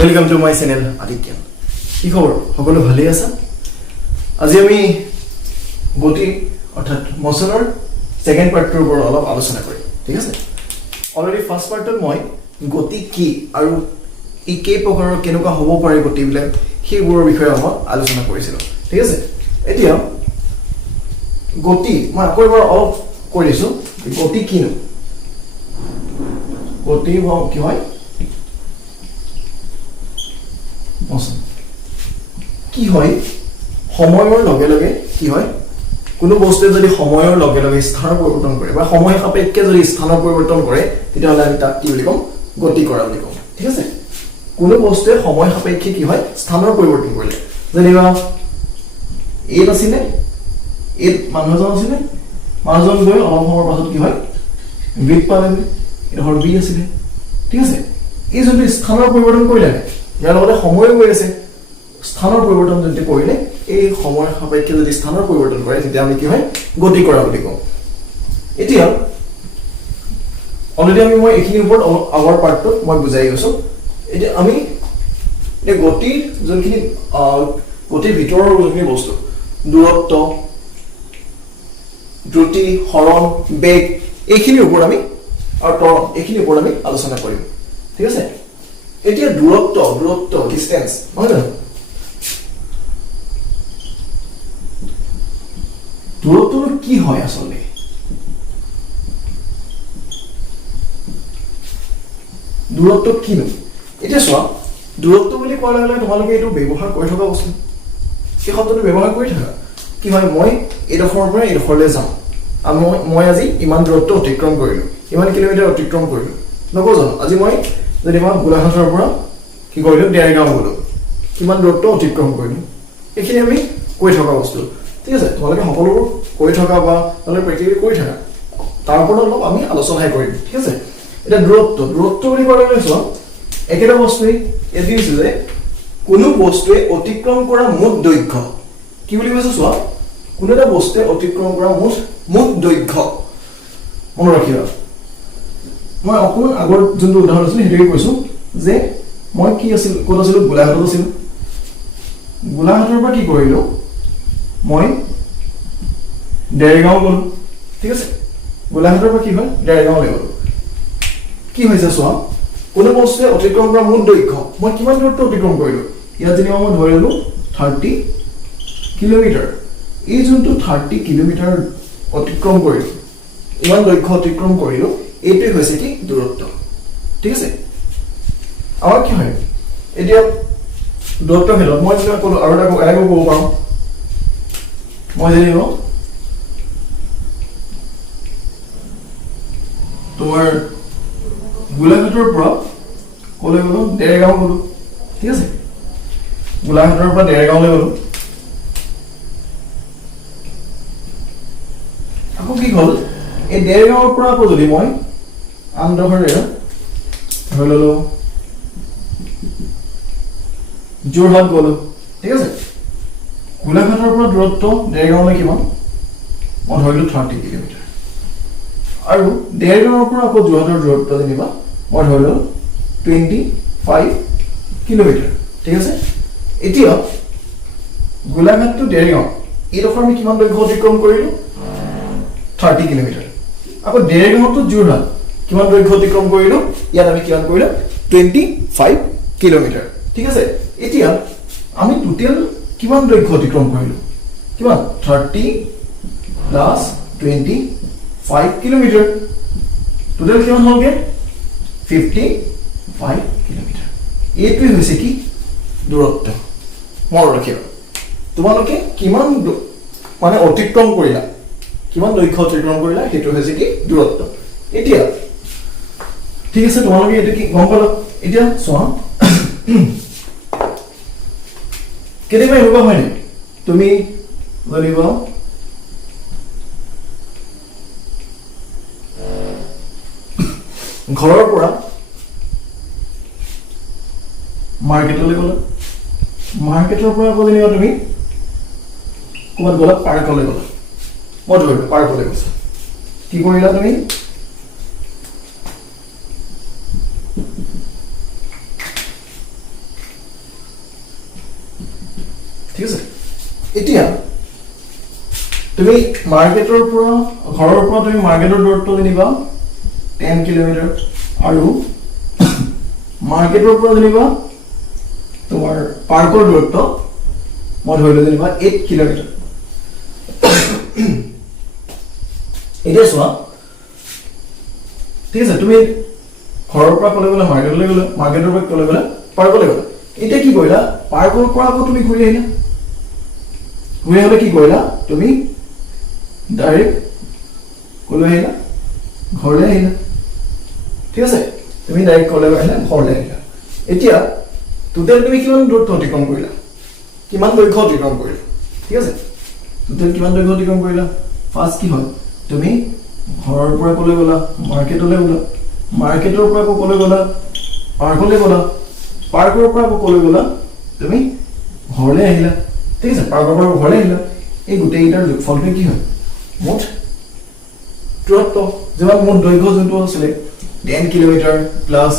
Welcome to my channel Aditya. কি খবৰ সকলো ভালে আছে আজি আমি গতি অৰ্থাৎ মোশনৰ সেকেন্ড পাৰ্টৰ ওপৰত অলপ আলোচনা কৰিম ঠিক আছে অলৰেডি ফাৰ্স্ট পাৰ্টত মই গতি কি আৰু ই কে প্ৰকাৰৰ কেনেকুৱা হ'ব পাৰে গতিবিলাক সেইবোৰৰ বিষয়ে অলপ আলোচনা কৰিছিলো ঠিক আছে এতিয়া গতি মই আকৌ এবাৰ অলপ কৈ দিছো গতি কিনো গতি কি হয় মোশন কি হয় সময়ৰ লগে লগে কি হয় কোনো বস্তুৱে যদি সময়ৰ লগে লগে স্থান পৰিৱৰ্তন কৰে বা সময় সাপেক্ষে যদি স্থান পৰিৱৰ্তন কৰে তেতিয়াহ'লে আমি তাক কি বুলি কম গতি কৰা বুলি কম ঠিক আছে কোনো বস্তুৱে সময় সাপেক্ষে কি হয় স্থানৰ পৰিৱৰ্তন কৰিলে যেনিবা এ আছিলে এ মানুহজন আছিলে মানুহজন গৈ অলপ সময়ৰ পাছত কি হয় বি পালে এটা হৰ বি আছিলে ঠিক আছে এই যদি স্থানৰ পৰিৱৰ্তন কৰিলে ইয়াৰ লগতে সময় গৈ আছে স্থানৰ পৰিৱৰ্তন যদি কৰিলে এই সময় সাপেক্ষে যদি স্থানৰ পৰিৱৰ্তন কৰে তেতিয়া আমি কি হয় গতি কৰা বুলি কওঁ এতিয়া অলৰেডি আমি মই এইখিনিৰ ওপৰত আগৰ পাৰ্টটো মই বুজাই গৈছো এতিয়া আমি এই গতিৰ যোনখিনি গতিৰ ভিতৰৰ যোনখিনি বস্তু দূৰত্ব দ্ৰুতি হৰণ বেগ এইখিনিৰ ওপৰত আমি আৰু ত্বৰণ এইখিনিৰ ওপৰত আমি আলোচনা কৰিম ঠিক আছে এতিয়া দূৰত্ব ডিসটেন্স হয় না দূৰত্ব কি হয় আসলে দূৰত্ব কি ন এটা চোৱা দূৰত্ব বুলি কোৱাৰ লগে লগে তোমালোকে এইটো ব্যৱহাৰ কৰি থকা বস্তু এই শব্দটো ব্যৱহাৰ কৰি থাকা কি হয় মই এইডোখৰৰ পৰা এইডোখৰলৈ যাম আৰু মই আজি ইমান দূৰত্ব অতিক্ৰম কৰিলো ইমান কিলোমিটাৰ অতিক্ৰম কৰিলো নকওঁ জানো আজি মই যদি মই গোলাঘাটৰ পৰা কি কৰিলো ডেৰগাঁও গলো কিমান দূৰত্ব অতিক্ৰম কৰিলো এইখিনি আমি কৈ থকা বস্তু ঠিক আছে তোমালোকে সকলোবোৰ কৈ থকা বা তোমালোকে প্ৰেক্টিকেলি কৰি থাকা তাৰ ওপৰত অলপ আমি আলোচনাই কৰিম ঠিক আছে এটা দূৰত্ব বুলি ক'লে চোৱা একেটা বস্তুৱে এদি হৈছে যে কোনো বস্তুৱে অতিক্ৰম কৰা মুঠ দৈৰ্ঘ্য কি বুলি কৈছে চোৱা কোনো এটা বস্তুৱে অতিক্ৰম কৰা মুঠ দৈৰ্ঘ্য মনত ৰাখিবা মই অকণমান আগৰ যোনটো উদাহৰণ আছিল সেইটোকে কৈছো যে মই কি আছিল ক'ত আছিলো গোলাঘাটত আছিলো গোলাঘাটৰ পৰা কি কৰিলো মই ডেৰগাঁও গলো ঠিক আছে গোলাঘাটৰ পৰা কি হয় ডেৰগাঁওলৈ গলো কি হৈছে চোৱা কোনো বস্তুৱে অতিক্ৰম কৰা মুঠ দৈৰ্ঘ্য মই কিমান দূৰত্ব অতিক্ৰম কৰিলো ইয়াত যেনিবা মই ধৰি ললো 30 কিলোমিটাৰ এই যোনটো 30 কিলোমিটাৰ অতিক্ৰম কৰিলো ইমান দৈৰ্ঘ্য অতিক্ৰম কৰিলো এইটোই হৈছে কি দূৰত্ব ঠিক আছে আমাৰ কি হয় এতিয়া দূৰত্ব ক্ষেত্ৰত মই যেনিবা ক'লো আৰু এটা ক'ব পাৰোঁ মই যেনিবা তোমাৰ গোলাঘাটৰ পৰা ক'লৈ গ'লো ডেৰগাঁও গ'লো ঠিক আছে গোলাঘাটৰ পৰা ডেৰগাঁওলৈ গ'লো আকৌ কি হ'ল এই ডেৰগাঁৱৰ পৰা আকৌ যদি মই আনডোখৰে ধৰি ললো যোৰহাট গ'লো ঠিক আছে গোলাঘাটৰ পৰা দূৰত্ব ডেৰগাঁওলৈ কিমান মই ধৰিলো 30 কিলোমিটাৰ আৰু ডেৰগাঁৱৰ পৰা আকৌ যোৰহাটৰ দূৰত্ব যেনিবা মই ধৰিলো 25 কিলোমিটাৰ ঠিক আছে এতিয়া গোলাঘাট টু ডেৰগাঁও এইডোখৰ আমি কিমান দৈৰ্ঘ্য অতিক্ৰম কৰিলো 30 কিলোমিটাৰ আকৌ ডেৰগাঁও টু যোৰহাট কিমান দৈৰ্ঘ্য অতিক্ৰম কৰিলো ইয়াত আমি কিমান কৰিলো 25 কিলোমিটাৰ ঠিক আছে এতিয়া আমি টোটাল কিমান দৈৰ্ঘ্য অতিক্ৰম কৰিলো কিমান 30 প্লাস 25 কিলোমিটাৰ টোটাল কিমান হ'লগে 55 কিলোমিটাৰ এইটোই হৈছে কি দূৰত্ব মনত ৰাখিবা তোমালোকে কিমান মানে অতিক্ৰম কৰিলা কিমান দৈৰ্ঘ্য অতিক্ৰম কৰিলা সেইটো হৈছে কি দূৰত্ব এতিয়া ঠিক আছে তোমালোকে এটা কি গম পালা এতিয়া চোৱা কেতিয়াবা এনেকুৱা হয় নে তুমি বলিবা ঘৰৰ পৰা মাৰ্কেটলৈ গ'লা মাৰ্কেটৰ পৰা আকৌ যেনিবা তুমি ক'ৰবাত গ'লা পাৰ্কলৈ গ'লা মই ধৰিলো পাৰ্কলৈ গৈছা কি কৰিলা তুমি ঠিক আছে এতিয়া তুমি মাৰ্কেটৰ পৰা ঘৰৰ পৰা তুমি মাৰ্কেটৰ দূৰত্ব জানিবা 10 কিলোমিটাৰ আৰু মাৰ্কেটৰ পৰা জানিবা তোমাৰ পাৰ্কৰ দূৰত্ব মই ধৰিলো জানিবা 8 কিলোমিটাৰ এতিয়া চোৱা ঠিক আছে তুমি ঘৰৰ পৰা কলে গলে মাৰ্কেটলৈ গলে মাৰ্কেটৰ পৰা কলে গলে পাৰ্কলৈ গলে এতিয়া কি কৰিলা পাৰ্কৰ পৰা আকৌ তুমি ঘূৰি আহিলা ঘূৰি আহিলে কি কৰিলা তুমি ডাইৰেক্ট কলৈ আহিলা ঘৰলৈ আহিলা ঠিক আছে তুমি ডাইৰেক্ট কলৈ আহিলা ঘৰলৈ আহিলা এতিয়া টোটেল তুমি কিমান দূৰত্ব অতিক্ৰম কৰিলা কিমান দৈৰ্ঘ্য অতিক্ৰম কৰিলা ঠিক আছে টোটেল কিমান দৈৰ্ঘ্য অতিক্ৰম কৰিলা ফাৰ্ষ্ট কি হয় তুমি ঘৰৰ পৰা কলৈ গলা মাৰ্কেটলৈ গলা মাৰ্কেটৰ পৰা কলৈ গলা পাৰ্কলৈ গলা পাৰ্কৰ পৰা কলৈ গলা তুমি ঘৰলৈ আহিলা ঠিক আছে পাৰ্কৰ পৰা ঘৰলৈ আহিলা এই গোটেইকেইটাৰ যোগফলটো কি হয় মুঠ দূৰত্ব যেনে মুঠ দৈৰ্ঘ্য যোনটো আছিল 10 কিলোমিটাৰ প্লাস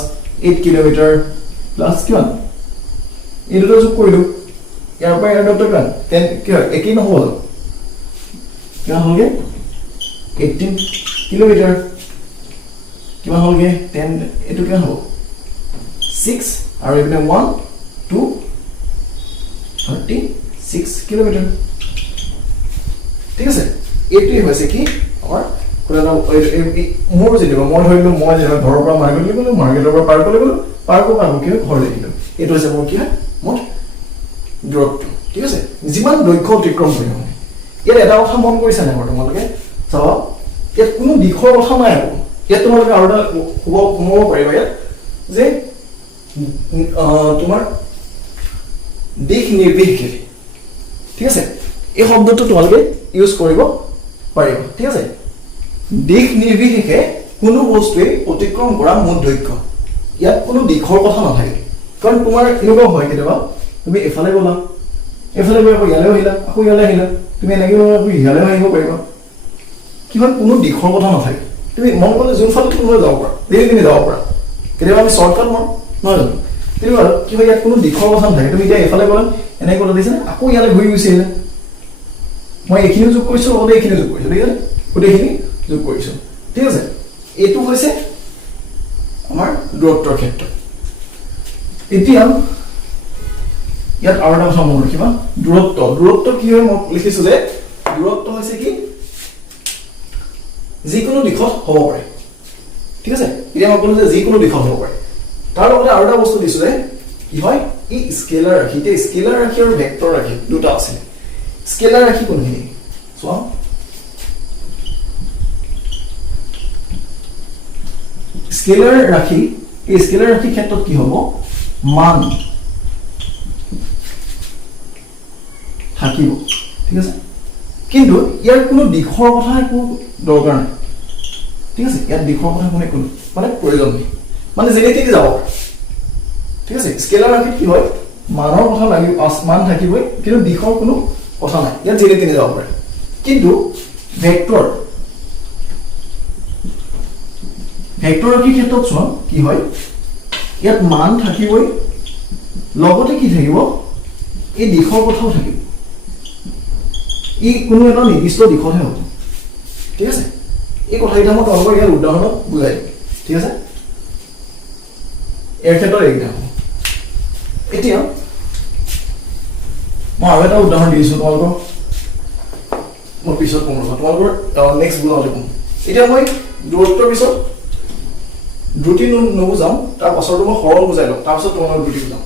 8 কিলোমিটাৰ প্লাস কিমান এই দুটো যোগ কৰিলো ইয়াৰ পৰা ইয়াৰ দূৰত্ব কিমান 10 কি হয় একই নহব কিমান হ'লগে 18 কিলোমিটাৰ কিমান হ'লগে 10 এটো কিমান হ'ব 6 আৰু এপিনে 1 2 36 কিলোমিটাৰ ঠিক আছে এইটোই হৈছে কি আমাৰ কোলা মোৰ যেনিবা মই ধৰিলো মই যেনিবা ঘৰৰ পৰা মাৰ্কেটলৈ গলো মাৰ্কেটৰ পৰা পাৰ্কলৈ গলো পাৰ্কৰ পৰা কি ঘৰলৈ আহিলো এইটো হৈছে মোৰ কি হয় মুঠ দূৰত্ব ঠিক আছে যিমান দৈৰ্ঘ্য অতিক্ৰম কৰিম ইয়াত এটা কথা মন কৰিছা নে তোমালোকে চাবা ইয়াত কোনো দিশৰ কথা নাই আৰু ইয়াত তোমালোকে আৰু এটা সোমাব পাৰিবা ইয়াত যে তোমাৰ দিশ নিৰ্বিশেষে ঠিক আছে এই শব্দটো তোমালোকে ইউজ কৰিব পাৰিবা ঠিক আছে দিশ নিৰ্বিশেষে কোনো বস্তুৱে অতিক্ৰম কৰা মুঠ দৈৰ্ঘ্য ইয়াত কোনো দিশৰ কথা নাথাকে কাৰণ তোমাৰ এনেকুৱা হয় কেতিয়াবা তুমি এফালে গলা এফালে গৈ আকৌ ইয়ালৈ আহিলা আকৌ ইয়ালৈ আহিলা তুমি এনেকৈ আকৌ ইয়ালৈ আহিব পাৰিবা কি হয় কোনো দিশৰ কথা নাথাকে তুমি মন কৰিলে যোনফালে তুমি যাব পাৰা দেৰি তুমি যাব পাৰা কেতিয়াবা আমি শ্বৰ্টকাট মাৰো নহয় জানো তেনেকুৱা কি হয় ইয়াত কোনো দিশৰ কথা নাথাকে তুমি এতিয়া এফালে গলা এনেকৈ গলা দিছে আকৌ ইয়ালৈ ঘূৰি গুচি আহিলা মই এইখিনি যোগ কৰিছো লগতে এইখিনি যোগ কৰিছো ঠিক আছে গোটেইখিনি যোগ কৰিছো ঠিক আছে এইটো হৈছে আমাৰ দূৰত্বৰ ক্ষেত্ৰ এতিয়া ইয়াত আৰু এটা কথা মনত ৰাখিবা দূৰত্ব কি হয় মই লিখিছো যে দূৰত্ব হৈছে কি যিকোনো দিশত হ'ব পাৰে ঠিক আছে এতিয়া মই ক'লো যে যিকোনো দিশত হ'ব পাৰে তাৰ লগতে আৰু এটা বস্তু দিছো যে কি হয় ই স্কেলাৰ ৰাশি তে স্কেলাৰ ৰাশি আৰু ভেক্টৰ ৰাশি দুটা আছে স্কেলাৰ ৰাশি কোনখিনি চোৱা স্কেলাৰ ৰাশি এই স্কেলাৰ ৰাশিৰ ক্ষেত্ৰত কি হ'ব মান থাকিব ঠিক আছে কিন্তু ইয়াৰ কোনো দিশৰ কথা একো দৰকাৰ নাই ঠিক আছে ইয়াৰ দিশৰ কথা কোনো মানে প্ৰয়োজন নাই মানে যেনেকৈ যাব ঠিক আছে স্কেলাৰ ৰাশিত কি হয় মানৰ কথা লাগিব মান থাকিবই কিন্তু দিশৰ কোনো কথা নাই ইয়াত যেনেকৈ যাব পাৰে কিন্তু ভেক্টৰ ৰাশিৰ ক্ষেত্ৰত চোৱা কি হয় ইয়াত মান থাকিবই লগতে কি থাকিব এই দিশৰ কথাও থাকিব ই কোনো এটা নিৰ্দিষ্ট দিশতহে হ'ব ঠিক আছে এই কথাকেইটা মই তোমালোকক ইয়াৰ উদাহৰণত বুজাই দিম ঠিক আছে ইয়াৰ ক্ষেত্ৰত এইকেইটা হ'ব এতিয়া মই আৰু এটা উদাহৰণ দিছোঁ তোমালোকক মই পিছত কম ৰ'বা তোমালোকৰ নেক্সট বুজাওঁতে কম এতিয়া মই দূৰত্বৰ পিছত দ্ৰুতি নুবুজাওঁ তাৰ পাছতো মই হৰণ বুজাই লওঁ তাৰপিছত তোমালোকক দ্ৰুতি বুজাওঁ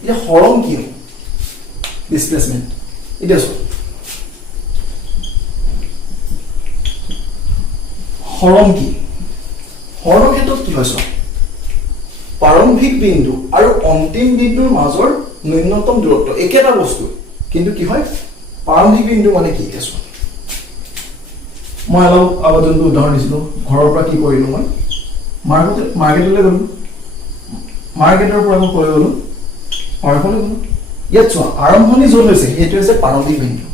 এতিয়া হৰণ কি হ'ব ডিছপ্লেচমেণ্ট এতিয়া চোৱা হৰণ কি হৰণৰ ক্ষেত্ৰত কি হয় চোৱা প্ৰাৰম্ভিক বিন্দু আৰু অন্তিম বিন্দুৰ মাজৰ ন্যূনতম দূৰত্ব একেটা বস্তু কিন্তু কি হয় প্ৰাৰম্ভিক বিন্দু মানে কি এতিয়া চোৱা মই অলপ আগত যোনটো উদাহৰণ দিছিলোঁ ঘৰৰ পৰা কি কৰিলোঁ মই মাৰ্কেটলৈ গ'লোঁ মাৰ্কেটৰ পৰা মই ক'লৈ গ'লোঁ পাৰ্কলৈ গ'লোঁ ইয়াত চোৱা আৰম্ভণি য'ত হৈছে সেইটো হৈছে প্ৰাৰম্ভিক বিন্দু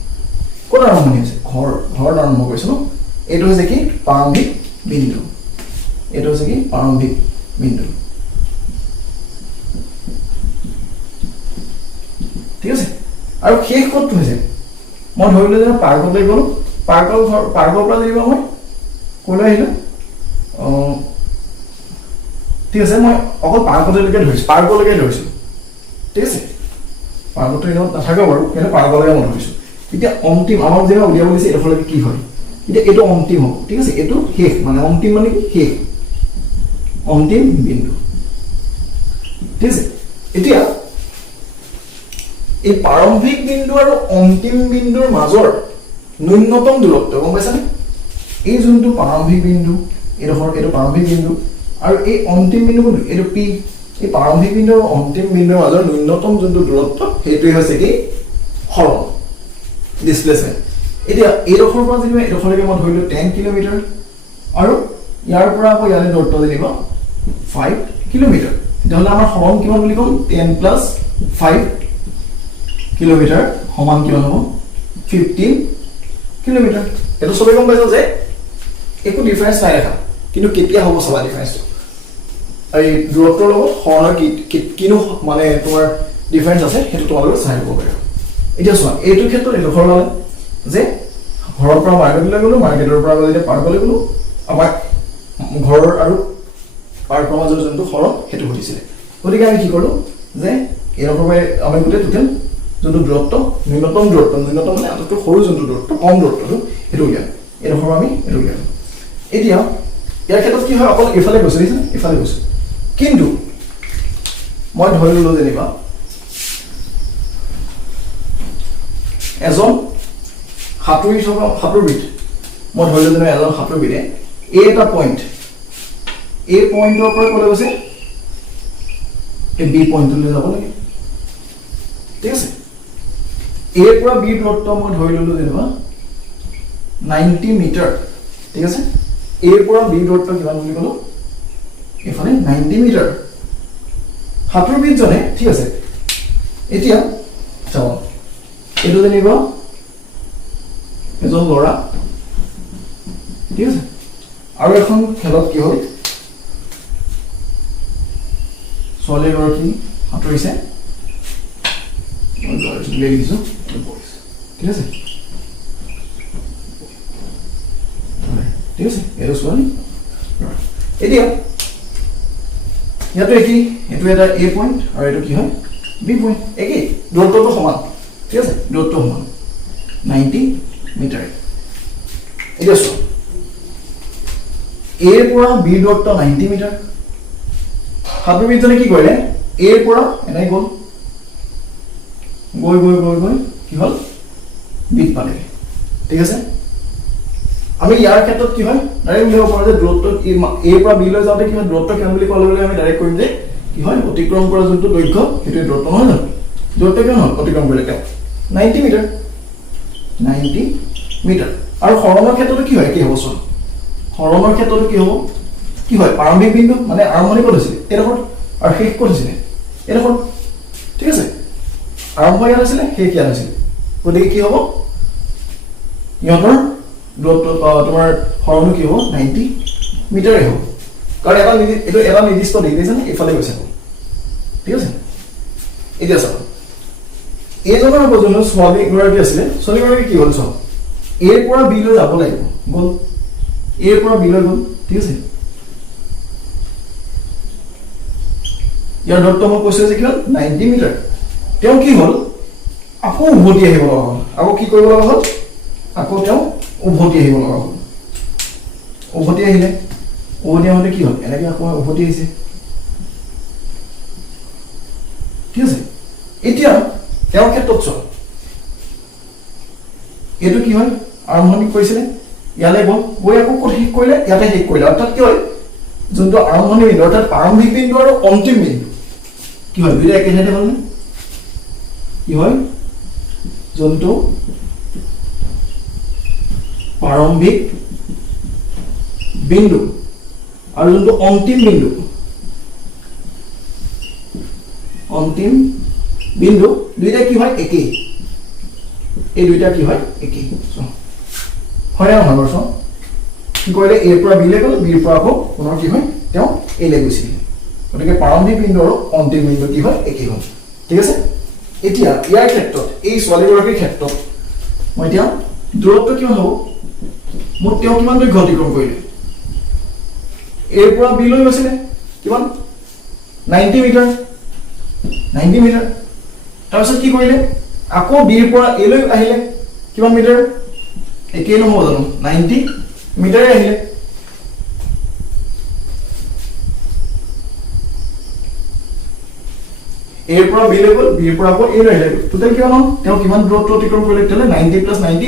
ক'ত আৰম্ভণি হৈছে ঘৰত আৰম্ভ কৰিছোঁ ন এইটো হৈছে কি প্ৰাৰম্ভিক বিন্দু এইটো হৈছে কি প্ৰাৰম্ভিক বিন্দু ঠিক আছে আৰু শেষ ক'ত হৈছে মই ধৰিলো যে পাৰ্কলৈ গ'লো পাৰ্কৰ পৰা যেনিবা মই ক'লৈ আহিলো ঠিক আছে মই অকল পাৰ্কলৈকে ধৰিছো ঠিক আছে পাৰ্কটো এনেও নাথাকে বাৰু কিন্তু পাৰ্কলৈকে মই ধৰিছো এতিয়া অন্তিম আমাক যেনিবা উলিয়াব দিছে এইডোখৰলৈকে কি হয় এতিয়া এইটো অন্তিম হ'ব ঠিক আছে এইটো শেষ মানে অন্তিম মানে কি শেষ অন্তিম বিন্দু ঠিক আছে এতিয়া এই প্ৰাৰম্ভিক বিন্দু আৰু অন্তিম বিন্দুৰ মাজৰ ন্যূনতম দূৰত্ব গম পাইছানে এই যোনটো প্ৰাৰম্ভিক বিন্দু এইডোখৰ এইটো প্ৰাৰম্ভিক বিন্দু আৰু এই অন্তিম বিন্দু কোনটো এইটো পি এই প্ৰাৰম্ভিক বিন্দু আৰু অন্তিম বিন্দুৰ মাজৰ ন্যূনতম যোনটো দূৰত্ব সেইটোৱে হৈছে কি হৰণ ডিসপ্লেসমেন্ট এতিয়া এইডোখৰৰ পৰা যেনিবা এইডোখৰলৈকে মই ধৰিলো 10 কিলোমিটাৰ আৰু ইয়াৰ পৰা আকৌ ইয়ালে দূৰত্ব যেনিবা 5 কিলোমিটাৰ তেতিয়াহ'লে আমাৰ হৰণ কিমান বুলি ক'ম 10 প্লাছ 5 কিলোমিটাৰ সমান কিমান হ'ব 15 কিলোমিটাৰ এটো সবে গম পাইছো যে একো ডিফাৰেন্স নাই দেখা কিন্তু কেতিয়া হ'ব সবা ডিফাৰেন্সটো এই দূৰত্বৰ লগত হৰণৰ কিনো মানে তোমাৰ ডিফাৰেন্স আছে হেতু তোমালোকে চাই ল'ব পাৰিবা এতিয়া চোৱা এইটো ক্ষেত্ৰত এইটো ঘৰ মানে যে ঘৰৰ পৰা মাৰ্কেটলৈ গ'লো মাৰ্কেটৰ পৰা গ'লে পাৰ্কলৈ গ'লো আমাৰ ঘৰৰ আৰু পাৰ্কৰ মাজৰ যোনটো হৰণ হেতু ঘটিছিলে গতিকে আমি কি কৰিলো যে এৰকমে আমি গোটেই টোটেল যোনটো দূৰত্ব ন্যূনতম মানে আটাইতকৈ সৰু যোনটো দূৰত্ব কম দূৰত্বটো হেতু উলিয়াম এডোখৰ আমি এটো উলিয়াম এতিয়া ইয়াৰ ক্ষেত্ৰত কি হয় অকল ইফালে গৈছে ইফালে গৈছে কিন্তু মই ধৰি ললো যেনিবা এজন সাঁতুৰবিদ মই ধৰি ললো যেনিবা এজন সাঁতুৰবিদে এটা পইণ্ট এই পইণ্টৰ পৰা ক'লৈ গৈছে এই বি পইণ্টলৈ যাব লাগে ঠিক আছে এৰ পৰা বি দূৰত্ব মই ধৰি ললো যেনিবা 90 মিটাৰ ঠিক আছে এৰ পৰা বি দূৰত্ব কিমান বুলি ক'লো এফালে 90 মিটাৰ সাঁতুৰবিদজনে ঠিক আছে এতিয়া চাও এটো যেনিবা এজন ল'ৰা ঠিক আছে আৰু এখন খেলত কি হ'ল ছোৱালী গৰাকী সাঁতুৰিছে ঠিক আছে ঠিক আছে এইটো ছোৱালী এতিয়া ইয়াতো একেই এইটো এটা এ পইণ্ট আৰু এইটো কি হয় বি পইণ্ট একেই দূৰত্বটো সমান ঠিক আছে দূৰত্ব সমান 90 মিটাৰ এতিয়া চোৱা এৰ পৰা বি দূৰত্ব 90 মিটাৰ সাঁতুৰবিদজনে কি কৰিলে এৰ পৰা এনেই গ'ল গৈ কি হ'ল বিত পালে ঠিক আছে আমি ইয়াৰ ক্ষেত্ৰত কি হয় ডাইৰেক্ট লিখিব পাৰো যে দূৰত্ব এ পৰা বি লৈ যাওঁতে কি হয় দূৰত্ব কিমান বুলি ক'লে আমি ডাইৰেক্ট কৰিম যে কি হয় অতিক্ৰম কৰা যোনটো দৈৰ্ঘ্য সেইটো দূৰত্ব নহয় জানো দূৰত্ব কিমান হ'ল অতিক্ৰম কৰিলে তেওঁ 90 মিটাৰ 90 মিটাৰ আৰু হৰণৰ ক্ষেত্ৰতো কি হয় কি হ'ব চোৱা হৰণৰ ক্ষেত্ৰতো কি হয় প্ৰাৰম্ভিক বিন্দু মানে আৰম্ভণি ক'ত হৈছিলে এইডোখৰ আৰু শেষ ক'ত হৈছিলে এইডোখৰ ঠিক আছে আৰম্ভ ইয়াত হৈছিলে শেষ ইয়াত হৈছিলে গতিকে কি হ'ব ইহঁতৰ দূৰত্ব তোমাৰ হৰণো কি হ'ব 90 মিটাৰে হ'ব কাৰণ এটা নিৰ্দিষ্ট দিশ দিছে না ইফালে গৈছে ঠিক আছে এতিয়া চাওক এইজনৰ যোন ছোৱালী গৰাকী আছিলে ছোৱালী গৰাকী কি হ'ল চাওক এৰ পৰা বি লৈ যাব লাগিব গ'ল এৰ পৰা বি লৈ গ'ল ঠিক আছে ইয়াৰ দূৰত্ব মই কৈছো যে কিমান 90 মিটাৰ তেওঁ কি হ'ল আকৌ উভতি আহিব লগা হ'ল আকৌ কি কৰিব লগা হ'ল আকৌ তেওঁ উভতি আহিব লগা হ'ল উভতি আহিলে উভতি কি হ'ল এনেকৈ আকৌ উভতি আহিছে ঠিক আছে এতিয়া তেওঁৰ ক্ষেত্ৰত চোৱা এইটো কি হয় আৰম্ভণি কৰিছিলে ইয়ালে গৈ আকৌ ক'ত শেষ কৰিলে ইয়াতে শেষ কৰিলে অৰ্থাৎ কি হয় যোনটো আৰম্ভণি বিন্দু অৰ্থাৎ প্ৰাৰম্ভিক বিন্দু আৰু অন্তিম বিন্দু কি হয় দুইটা একে ঠাইতে হ'লনে কি হয় যোনটো প্ৰাৰম্ভিক বিন্দু আৰু যোনটো অন্তিম বিন্দু দুইটা কি হয় একেই এই দুইটা কি হয় একেই হয় না নহয় চাওঁ কি কৰিলে এৰ পৰা বিলে গ'ল বিৰ পৰা আকৌ পুনৰ কি হয় তেওঁ এলে গৈছিল গতিকে প্ৰাৰম্ভিক বিন্দু আৰু অন্তিম বিন্দু কি হয় একেই হ'ল ঠিক আছে এতিয়া ইয়াৰ ক্ষেত্ৰত এই ছোৱালীগৰাকীৰ ক্ষেত্ৰত মই এতিয়া দূৰত্ব কিমান হ'ব মোৰ তেওঁ কিমান দূৰ অতিক্ৰম কৰিলে এৰ পৰা বি লৈ গৈছিলে কিমান 90 মিটাৰ তাৰপিছত কি কৰিলে আকৌ বিৰ পৰা এ লৈ আহিলে কিমান মিটাৰ একেই নহ'ব জানো 90 মিটাৰ আহিলে এৰ পৰা বি লৈ গ'ল বিৰ পৰা আকৌ এ লৈ আহিলে টোটেল কিমান হ'ল তেওঁ কিমান দূৰত্ব অতিক্ৰম কৰিলে তেতিয়াহ'লে 90 + 90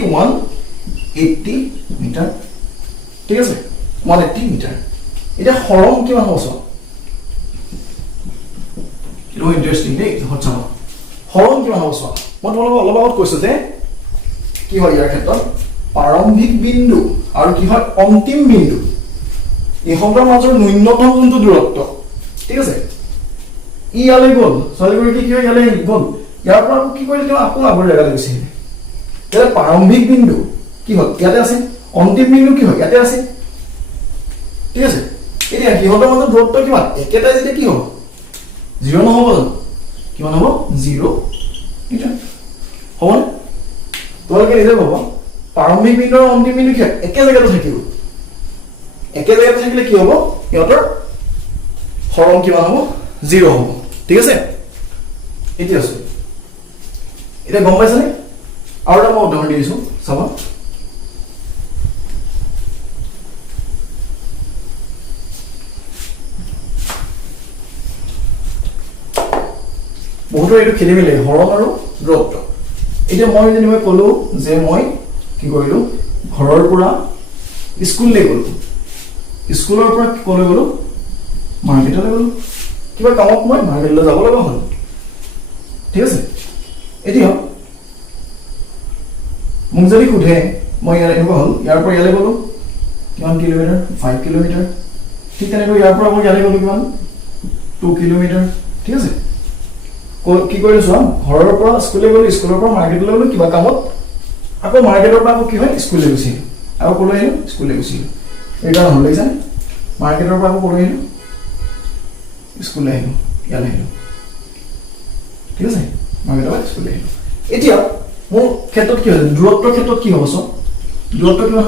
180 মিটাৰ ঠিক আছে 180 মিটাৰ এটা হৰণ কিমান হ'ব চোৱা এইটো ইন্টাৰেষ্টিং দেই হট চাবা হৰণ কিমান হ'ব চোৱা মই তোমালোকক অলপ আগত কৈছো যে কি হয় ইয়াৰ ক্ষেত্ৰত প্ৰাৰম্ভিক বিন্দু আৰু কি হয় অন্তিম বিন্দু ইহঁতৰ মাজৰ ন্যূনতম যোনটো দূৰত্ব ঠিক আছে ইয়ালৈ গ'ল ছোৱালীগৰাকী কি হয় ইয়ালৈ গ'ল ইয়াৰ পৰা কি কৰিলে তেওঁ আকৌ আগৰ জেগালৈ গুচি আহিলে তেতিয়া প্ৰাৰম্ভিক বিন্দু কি হ'ল ইয়াতে আছে অন্তিম বিন্দু কি হয় ইয়াতে আছে ঠিক আছে এতিয়া সিহঁতৰ মাজত দূৰত্ব কিমান একেটাই যেতিয়া কি হ'ব 0 নহ'ব জানো কিমান হ'ব 0 মিটাৰ হ'বনে তোমালোকে নিজে ভাবা প্ৰাৰম্ভিক বিন্দু আৰু অন্তিম বিন্দু কি একে জেগাতে থাকিব একে জেগাতে থাকিলে কি হ'ব সিহঁতৰ হৰণ কিমান হ'ব 0 হ'ব ঠিক আছে এতিয়া আছে এতিয়া গম পাইছানে আৰু এটা মই উদাহৰণ দিছো চাবা বহুতো এইটো খেলি মেলি হৰণ আৰু দূৰত্ব এতিয়া মই যেনিবা ক'লো যে মই কি কৰিলো ঘৰৰ পৰা স্কুললৈ গ'লো স্কুলৰ পৰা ক'লৈ গ'লো মাৰ্কেটলৈ গ'লো কিবা কামত মই মাৰ্কেটলৈ যাব লগা হ'ল ঠিক আছে এতিয়া মোক যদি সোধে মই ইয়াৰ এনেকুৱা হ'ল ইয়াৰ পৰা ইয়ালৈ গ'লো কিমান কিলোমিটাৰ 5 কিলোমিটাৰ ঠিক তেনেকৈ ইয়াৰ পৰা মই ইয়ালৈ গ'লো কিমান 2 কিলোমিটাৰ ঠিক আছে কি কৰিলো চোৱা ঘৰৰ পৰা স্কুললৈ গ'লো স্কুলৰ পৰা মাৰ্কেটলৈ গ'লো কিবা কামত আকৌ মাৰ্কেটৰ পৰা আকৌ কি হয় স্কুললৈ গুচি আহিলো আকৌ ক'লৈ আহিলো স্কুললৈ গুচি আহিলো ৰিটাৰ্ণ হ'ল দেখিছানে মাৰ্কেটৰ পৰা আকৌ ক'লৈ আহিলো স্কুললৈ আহিলো ইয়ালৈ আহিলো ঠিক আছে মাৰ্কেটৰ পৰা স্কুললৈ আহিলো এতিয়া মোৰ ক্ষেত্ৰত কি হৈছে দূৰত্বৰ ক্ষেত্ৰত কি হ'ব চোৱা দূৰত্ব কিমান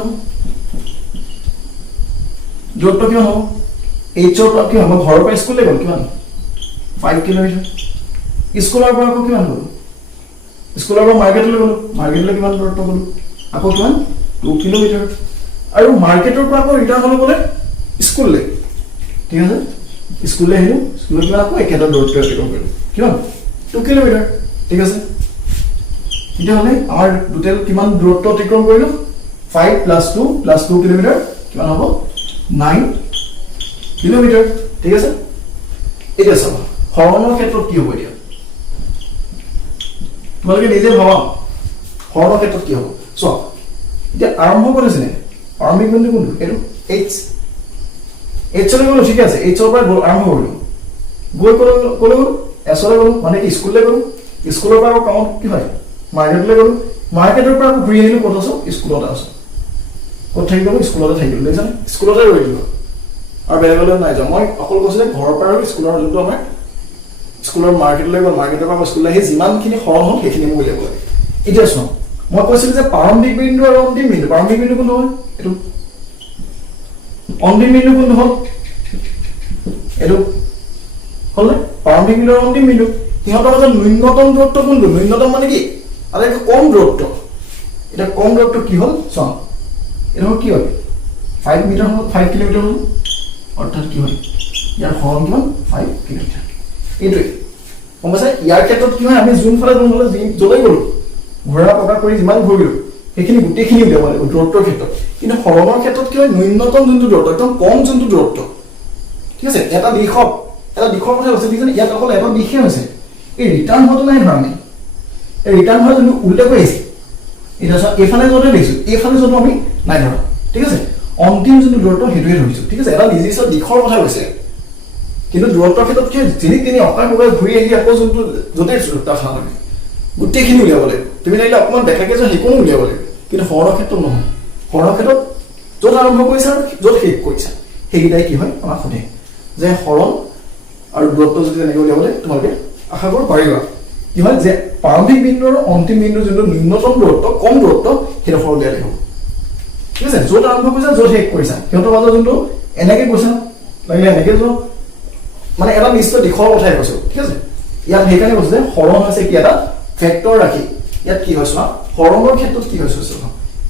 হ'ব এইচৰ পৰা কি হ'ব ঘৰৰ পৰা স্কুললৈ গ'ল কিমান 5 কিলোমিটাৰ স্কুলৰ পৰা আকৌ কিমান গ'লো স্কুলৰ পৰা মাৰ্কেটলৈ গ'লো মাৰ্কেটলৈ কিমান দূৰত্ব গ'লো আকৌ কিমান 2 কিলোমিটাৰ আৰু মাৰ্কেটৰ পৰা আকৌ ৰিটাৰ্ণ হ'লো গ'লে স্কুললৈ ঠিক আছে স্কুললৈ আহিলো স্কুলৰ কিমান আকৌ একেটা দূৰত্ব অতিক্ৰম কৰিলো কিমান 2 কিলোমিটাৰ ঠিক আছে তেতিয়াহ'লে আমাৰ টোটেল কিমান দূৰত্ব অতিক্ৰম কৰিলো 5 + 2 + 2 কিলোমিটাৰ কিমান হ'ব 9 কিলোমিটাৰ ঠিক আছে এতিয়া চাবা হৰণৰ ক্ষেত্ৰত কি হ'ব এতিয়া তোমালোকে নিজে ভাবা হৰণৰ ক্ষেত্ৰত কি হ'ব চোৱা এতিয়া আৰম্ভ কৰিছেনে প্ৰাৰম্ভিক বিন্দু কোনটো এইটো এইচলৈ গ'লো ঠিক আছে এইচৰ পৰা আৰম্ভ কৰিলো গৈ ক'লৈ গ'লো এছলৈ গ'লো মানে কি স্কুললৈ গ'লো স্কুলৰ পৰা আকৌ কামত কি হয় মাৰ্কেটলৈ গ'লো মাৰ্কেটৰ পৰা আকৌ ঘূৰি আহিলো ক'ত আছো স্কুলতে আছো ক'ত থাকি গ'লো স্কুলতে থাকি গ'লো দেখিছানে স্কুলতে ৰৈ দিলো আৰু বেলেগলৈ নাই যোৱা মই অকল কৈছিলে ঘৰৰ পৰা আৰু স্কুলৰ যোনটো আমাৰ স্কুলৰ মাৰ্কেটলৈ গ'ল মাৰ্কেটৰ পৰা স্কুললৈ আহি যিমানখিনি হৰণ হ'ল সেইখিনি মোক উলিয়াব লাগে এতিয়া চোৱা মই কৈছিলো যে প্ৰাৰম্ভিক বিন্দু আৰু অন্তিম বিন্দু প্ৰাৰম্ভিক বিন্দু কোনটো হয় এইটো অন্তিম বিন্দু কোনটো হ'ল এইটো হ'লনে প্ৰাৰম্ভিক বিন্দু আৰু অন্তিম বিন্দু সিহঁতৰ মাজত ন্যূনতম দূৰত্ব কোনটো ন্যূনতম মানে কি আটাইতকৈ কম দূৰত্ব এটা কম দূৰত্ব কি হ'ল চোৱা এইটো কি হয় 5 মিটাৰ হ'ল 5 কিলোমিটাৰ হ'ল অৰ্থাৎ কি হয় ইয়াৰ হৰণ কিমান 5 কিলোমিটাৰ এইটোৱে গম পাইছা ইয়াৰ ক্ষেত্ৰত কি হয় আমি যোনফালে য'লৈ গ'লো ঘূৰা পকা কৰি যিমান ঘূৰিলো সেইখিনি গোটেইখিনি উলিয়াব লাগিব দূৰত্বৰ ক্ষেত্ৰত কিন্তু হৰণৰ ক্ষেত্ৰত কি হয় ন্যূনতম যোনটো দূৰত্ব একদম কম যোনটো দূৰত্ব ঠিক আছে এটা দিশৰ কথা হৈছে দেখিছেনে ইয়াত অকল এটা দিশে হৈছে এই ৰিটাৰ্ণ হোৱাটো নাই ধৰা আমি এই ৰিটাৰ্ণ হোৱা যোনটো উল্লেখ হৈ আহিছে এটা চোৱা এইফালে য'তে দেখিছোঁ এইফালে য'তো আমি নাই ধৰা ঠিক আছে অন্তিম যোনটো দূৰত্ব সেইটোৱে ধৰিছোঁ ঠিক আছে এটা নিৰ্দিষ্ট দিশৰ কথা কৈছে কিন্তু দূৰত্বৰ ক্ষেত্ৰত কি যিনি তিনি অকাই পকাই ঘূৰি আহি আকৌ যোনটো য'তেই তাৰ খানা লাগে গোটেইখিনি উলিয়াব লাগিব তুমি লাগিলে অকণমান দেখাকৈ যোৱা সেইকণো উলিয়াব লাগিব কিন্তু হৰণৰ ক্ষেত্ৰত নহয় হৰণৰ ক্ষেত্ৰত য'ত আৰম্ভ কৰিছা আৰু য'ত শেষ কৰিছা সেইকেইটাই কি হয় আমাক সোধে যে হৰণ আৰু দূৰত্ব যদি তেনেকৈ উলিয়াবলৈ তোমালোকে আশা কৰোঁ পাৰিবা কি হয় যে প্ৰাৰম্ভিক বিন্দু আৰু অন্তিম বিন্দু যোনটো নিম্নতম দূৰত্ব কম দূৰত্ব সেইডোখৰ উলিয়ালে হ'ব ঠিক আছে য'ত আৰম্ভ কৰিছা য'ত শেষ কৰিছা সিহঁতৰ মাজত যোনটো এনেকৈ কৈছা লাগিলে এনেকৈ যোৱা মানে এটা নিশ্চিত দিশৰ কথাই কৈছোঁ ঠিক আছে ইয়াত সেইকাৰণে কৈছোঁ যে হৰণ হৈছে কি এটা ভেক্টৰ ৰাখি ইয়াত কি হৈছে হৰণৰ ক্ষেত্ৰত কি হৈছে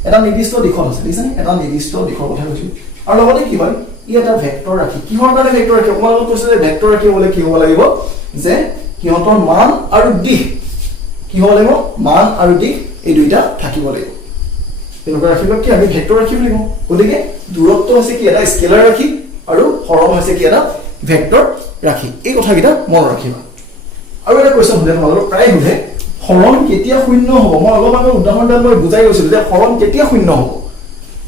এটা নিৰ্দিষ্ট দিশত আছে দেখিছেনে এটা নিৰ্দিষ্ট দিশৰ কথা কৈছোঁ আৰু লগতে কি হয় ই এটা ভেক্টৰ ৰাখি কিহৰ কাৰণে ভেক্টৰ ৰাখি অকমান আগত কৈছে যে ভেক্টৰ ৰাখি হ'লে কি হ'ব লাগিব যে সিহঁতৰ মান আৰু দিশ কি হ'ব লাগিব মান আৰু দিশ এই দুইটা থাকিব লাগিব তেনেকুৱা ৰাখিলে কি আমি ভেক্টৰ ৰাখি বুলি কওঁ গতিকে দূৰত্ব হৈছে কি এটা স্কেলাৰ ৰাখি আৰু হৰণ হৈছে কি এটা ভেক্টৰ ৰাখি এই কথাকেইটা মনত ৰাখিবা আৰু এটা কোৱেশ্চন হ'লে তোমালোকক প্ৰায় সোধে হৰণ কেতিয়া শূন্য হ'ব মই অলপ আগত উদাহৰণ এটা মই বুজাই গৈছিলোঁ যে হৰণ কেতিয়া শূন্য হ'ব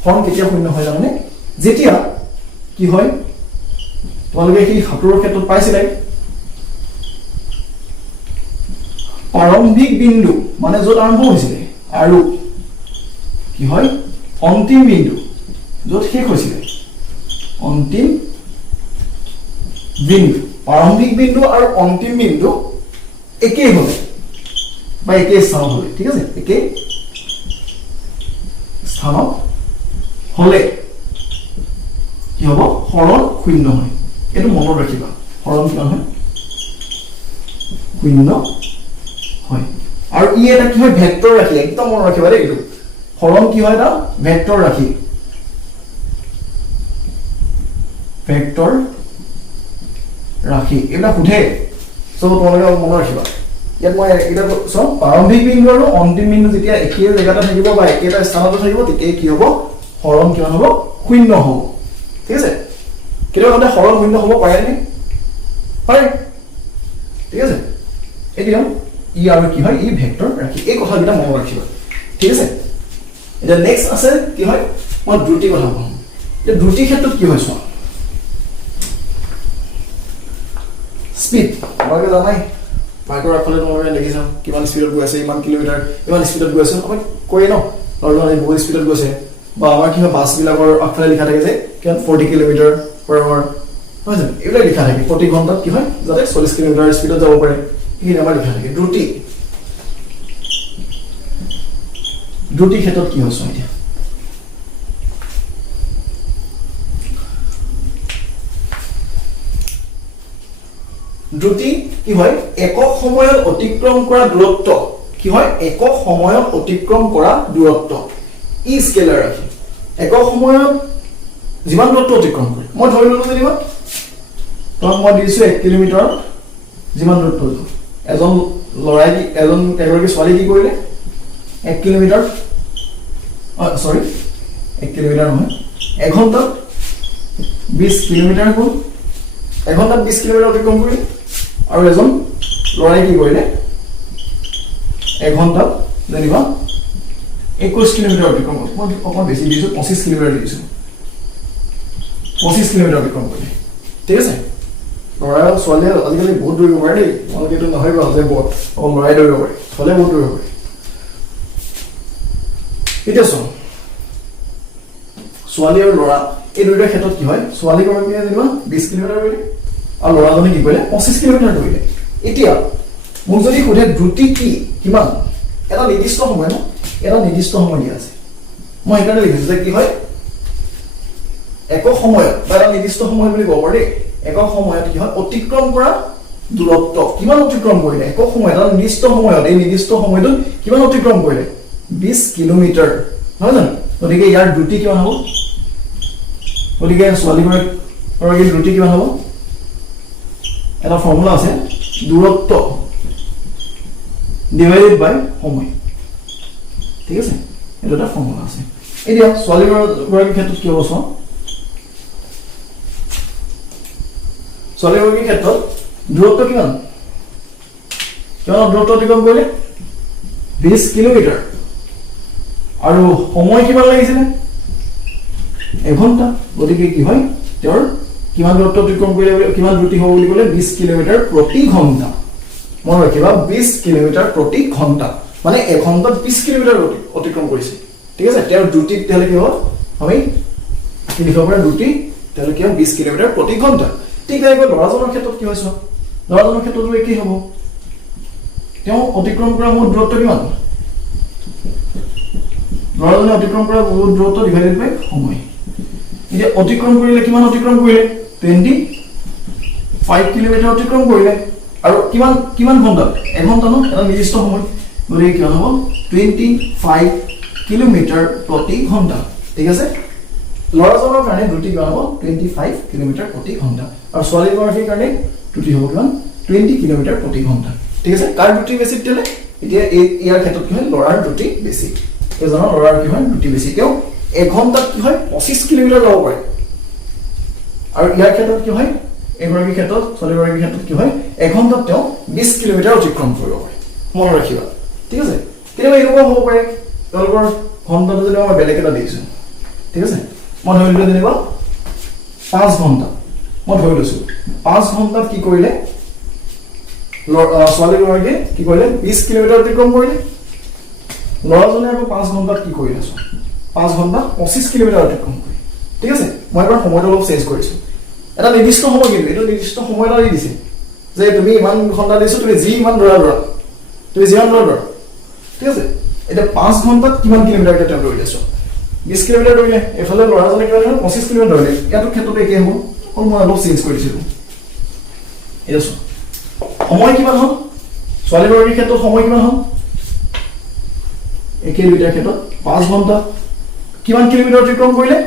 হৰণ কেতিয়া শূন্য হয় জানে যেতিয়া কি হয় তোমালোকে কি সাঁতোৰৰ ক্ষেত্ৰত পাইছিলে প্ৰাৰম্ভিক বিন্দু মানে য'ত আৰম্ভ হৈছিলে আৰু কি হয় অন্তিম বিন্দু য'ত শেষ হৈছিলে অন্তিম বিন্দু প্ৰাৰম্ভিক বিন্দু আৰু অন্তিম বিন্দু একেই হ'লে বা একেই স্থানত হ'লে ঠিক আছে একেই স্থানত হ'লে কি হ'ব হৰণ শূন্য হয় এইটো মনত ৰাখিবা হৰণ কিমান হয় শূন্য হয় আৰু ই এটা কি হয় ভেক্টৰ ৰাখি একদম মনত ৰাখিবা দেই এইটো হৰণ কি হয় এটা ভেক্টৰ ৰাখি ভেক্টৰ ৰাখি এইবিলাক সোধে চব তোমালোকে মনত ৰাখিবা ইয়াত মই এটা চাওঁ প্ৰাৰম্ভিক বিন্দু আৰু অন্তিম বিন্দু যেতিয়া একেই জেগাতে থাকিব বা একেটা স্থানতে থাকিব তেতিয়া কি হ'ব হৰণ কিমান হ'ব শূন্য হ'ব ঠিক আছে কেতিয়াবা হৰণ শূন্য হ'ব পাৰেনে পাৰে ঠিক আছে এতিয়া ই আৰু কি হয় ই ভেক্টৰ ৰাখি এই কথাকেইটা মনত ৰাখিবা ঠিক আছে এতিয়া নেক্সট আছে কি হয় মই দ্ৰুতি কথা কম এতিয়া দ্ৰুতিৰ ক্ষেত্ৰত কি হয় চোৱা স্পীড তোমালোকে জানাই বাইকৰ আগফালে তোমালোকে দেখিছা কিমান স্পীডত গৈ আছে ইমান কিলোমিটাৰ ইমান স্পীডত গৈ আছে আমি কয় ন ল'ৰা বহুত স্পীডত গৈছে বা আমাৰ কি হয় বাছবিলাকৰ আগফালে লিখা থাকে যে কিমান 40 কিলোমিটাৰ পাৰ আৱাৰ নহয় জানো এইবিলাক লিখা থাকে প্ৰতি ঘণ্টাত কি হয় যাতে 40 কিলোমিটাৰ স্পীডত যাব পাৰে এইখিনি আমাৰ লিখা থাকে দ্ৰুতি দ্ৰুতিৰ ক্ষেত্ৰত কি হৈছে এতিয়া দ্ৰুতি কি হয় একক সময়ত অতিক্ৰম কৰা দূৰত্ব কি হয় একক সময়ত অতিক্ৰম কৰা দূৰত্ব ই স্কেলাৰ ৰাখি একক সময়ত যিমান দূৰত্ব অতিক্ৰম কৰে মই ধৰি ললো যেনিবা তোমাক মই দিছো 1 কিলোমিটাৰত যিমান দূৰত্ব এজন লৰাই কি এগৰাকী ছোৱালী কি কৰিলে 1 কিলোমিটাৰ সৰি 1 কিলোমিটাৰ নহয় এঘণ্টাত 20 কিলোমিটাৰ গ'ল এঘণ্টাত 20 কিলোমিটাৰ অতিক্ৰম কৰিলে আৰু এজন লৰাই কি কৰিলে এঘণ্টাত যেনিবা 21 কিলোমিটাৰ অতিক্ৰম কৰিলে মই অকণমান বেছি দিছোঁ 25 কিলোমিটাৰ দিছোঁ 25 কিলোমিটাৰ অতিক্ৰম কৰিলে ঠিক আছে ল'ৰা ছোৱালীয়ে আজিকালি বহুত দৌৰিব পাৰে দেই তোমালোকে এইটো নহয় বাৰু যে অকল ল'ৰাই দৌৰিব পাৰে ছোৱালীয়ে বহুত দৌৰিব পাৰে এতিয়া চোন ছোৱালী আৰু ল'ৰা এই দুয়োটাৰ ক্ষেত্ৰত কি হয় ছোৱালীগৰাকীয়ে যেনিবা 20 কিলোমিটাৰ দৌৰিলে আৰু ল'ৰাজনে কি কৰিলে 25 কিলোমিটাৰ দৌৰিলে এতিয়া মোক যদি সোধে দ্ৰুতি কি কিমান এটা নিৰ্দিষ্ট সময় ন এটা নিৰ্দিষ্ট সময় দিয়া আছে মই সেইকাৰণে লিখিছোঁ যে কি হয় একক সময়ত বা এটা নিৰ্দিষ্ট সময় বুলি ক'ব পাৰি একক সময়ত কি হয় অতিক্ৰম কৰা দূৰত্ব কিমান অতিক্ৰম কৰিলে একক সময় এটা নিৰ্দিষ্ট সময়ত এই নিৰ্দিষ্ট সময়টোত কিমান অতিক্ৰম কৰিলে 20 কিলোমিটাৰ নহয় জানো গতিকে ইয়াৰ দ্ৰুতি কিমান হ'ব গতিকে ছোৱালীগৰাকীৰ দ্ৰুতি কিমান হ'ব এটা ফৰ্মুলা আছে দূৰত্ব ডিভাইডেড বাই সময় ঠিক আছে এটা এটা ফৰ্মুলা আছে এতিয়া ছোৱালীগৰাকীৰ ক্ষেত্ৰত কি হ'ব চোৱা ছোৱালীগৰাকীৰ ক্ষেত্ৰত দূৰত্ব কিমান দূৰত্ব অতিক্ৰম কৰিলে 20 কিলোমিটাৰ আৰু সময় কিমান লাগিছিলে এঘণ্টা গতিকে কি হয় তেওঁৰ কিমান দূৰত্ব অতিক্ৰম কৰিলে কিমান দ্ৰুতি হ'ব বুলি ক'লে 20 কিলোমিটাৰ প্ৰতি ঘণ্টা মনত ৰাখিবা 20 কিলোমিটাৰ প্ৰতি ঘণ্টা মানে এঘণ্টাত 20 কিলোমিটাৰ অতিক্ৰম কৰিছে ঠিক আছে তেওঁৰ দ্ৰুতি তেতিয়াহ'লে কি হ'ব আমি কি লিখিব পাৰোঁ দ্ৰুতি তেতিয়াহ'লে কি হ'ব 20 কিলোমিটাৰ প্ৰতি ঘণ্টা ঠিক তেনেকৈ ল'ৰাজনৰ ক্ষেত্ৰত কি হৈছে ল'ৰাজনৰ ক্ষেত্ৰতো একেই হ'ব তেওঁ অতিক্ৰম কৰা মুঠ দূৰত্ব কিমান ল'ৰাজনে অতিক্ৰম কৰা মুঠ দূৰত্ব ডিভাইডেড বাই সময় এতিয়া অতিক্ৰম কৰিলে কিমান অতিক্ৰম কৰিলে 25 কিলোমিটাৰ অতিক্ৰম কৰিলে আৰু কিমান কিমান ঘণ্টা এঘণ্টা ন এটা নিৰ্দিষ্ট সময় গতিকে কিমান হ'ব 25 কিলোমিটাৰ প্ৰতি ঘণ্টা ঠিক আছে ল'ৰাজনৰ কাৰণে দ্ৰুতি কিমান হ'ব 25 কিলোমিটাৰ প্ৰতি ঘণ্টা আৰু ছোৱালীগৰাকীৰ কাৰণে দ্ৰুতি হ'ব কিমান 20 কিলোমিটাৰ প্ৰতি ঘণ্টা ঠিক আছে কাৰ দ্ৰুতি বেছি তেলে এতিয়া ইয়াৰ ক্ষেত্ৰত কি হয় ল'ৰাৰ দ্ৰুতি বেছি এজনৰ ল'ৰাৰ কি হয় দ্ৰুতি বেছি তেওঁ এঘণ্টাত কি হয় 25 কিলোমিটাৰ যাব পাৰে আৰু ইয়াৰ ক্ষেত্ৰত কি হয় এগৰাকীৰ ক্ষেত্ৰত ছোৱালীগৰাকীৰ ক্ষেত্ৰত কি হয় এঘণ্টাত তেওঁ 20 কিলোমিটাৰ অতিক্ৰম কৰিব পাৰে মনত ৰাখিবা ঠিক আছে কেতিয়াবা এনেকুৱা হ'ব পাৰে তেওঁলোকৰ ঘণ্টাটো যদি মই বেলেগ এটা দিছোঁ ঠিক আছে মই ধৰি লৈছোঁ যেনিবা 5 ঘণ্টা মই ধৰি লৈছোঁ 5 ঘণ্টাত কি কৰিলে ছোৱালীগৰাকীয়ে কি কৰিলে 20 কিলোমিটাৰ অতিক্ৰম কৰিলে ল'ৰাজনে আকৌ 5 ঘণ্টাত কি কৰিলে 5 ঘণ্টা 25 কিলোমিটাৰ অতিক্ৰম কৰিলে ঠিক আছে মই এবাৰ সময়টো অলপ চেঞ্জ কৰিছোঁ এটা নিৰ্দিষ্ট সময় কিন্তু এইটো নিৰ্দিষ্ট সময় এটা দি দিছে যে তুমি ইমান ঘণ্টা দিছো তুমি যি ইমান দৌৰা তুমি যিমান দৌৰা ঠিক আছে এতিয়া 5 ঘণ্টাত কিমান কিলোমিটাৰ তেওঁ দৌৰিলেছো 20 কিলোমিটাৰ দৌৰিলে এফালে ল'ৰাজনে কিমান 25 কিলোমিটাৰ দৌৰিলে ইয়াতো ক্ষেত্ৰতে একে হ'ব মই অলপ চেঞ্জ কৰিছিলোঁ এতিয়া সময় কিমান হ'ল ছোৱালীগৰাকীৰ ক্ষেত্ৰত সময় কিমান হ'ল একে দুইটাৰ ক্ষেত্ৰত 5 ঘণ্টা কিমান কিলোমিটাৰ অতিক্ৰম কৰিলে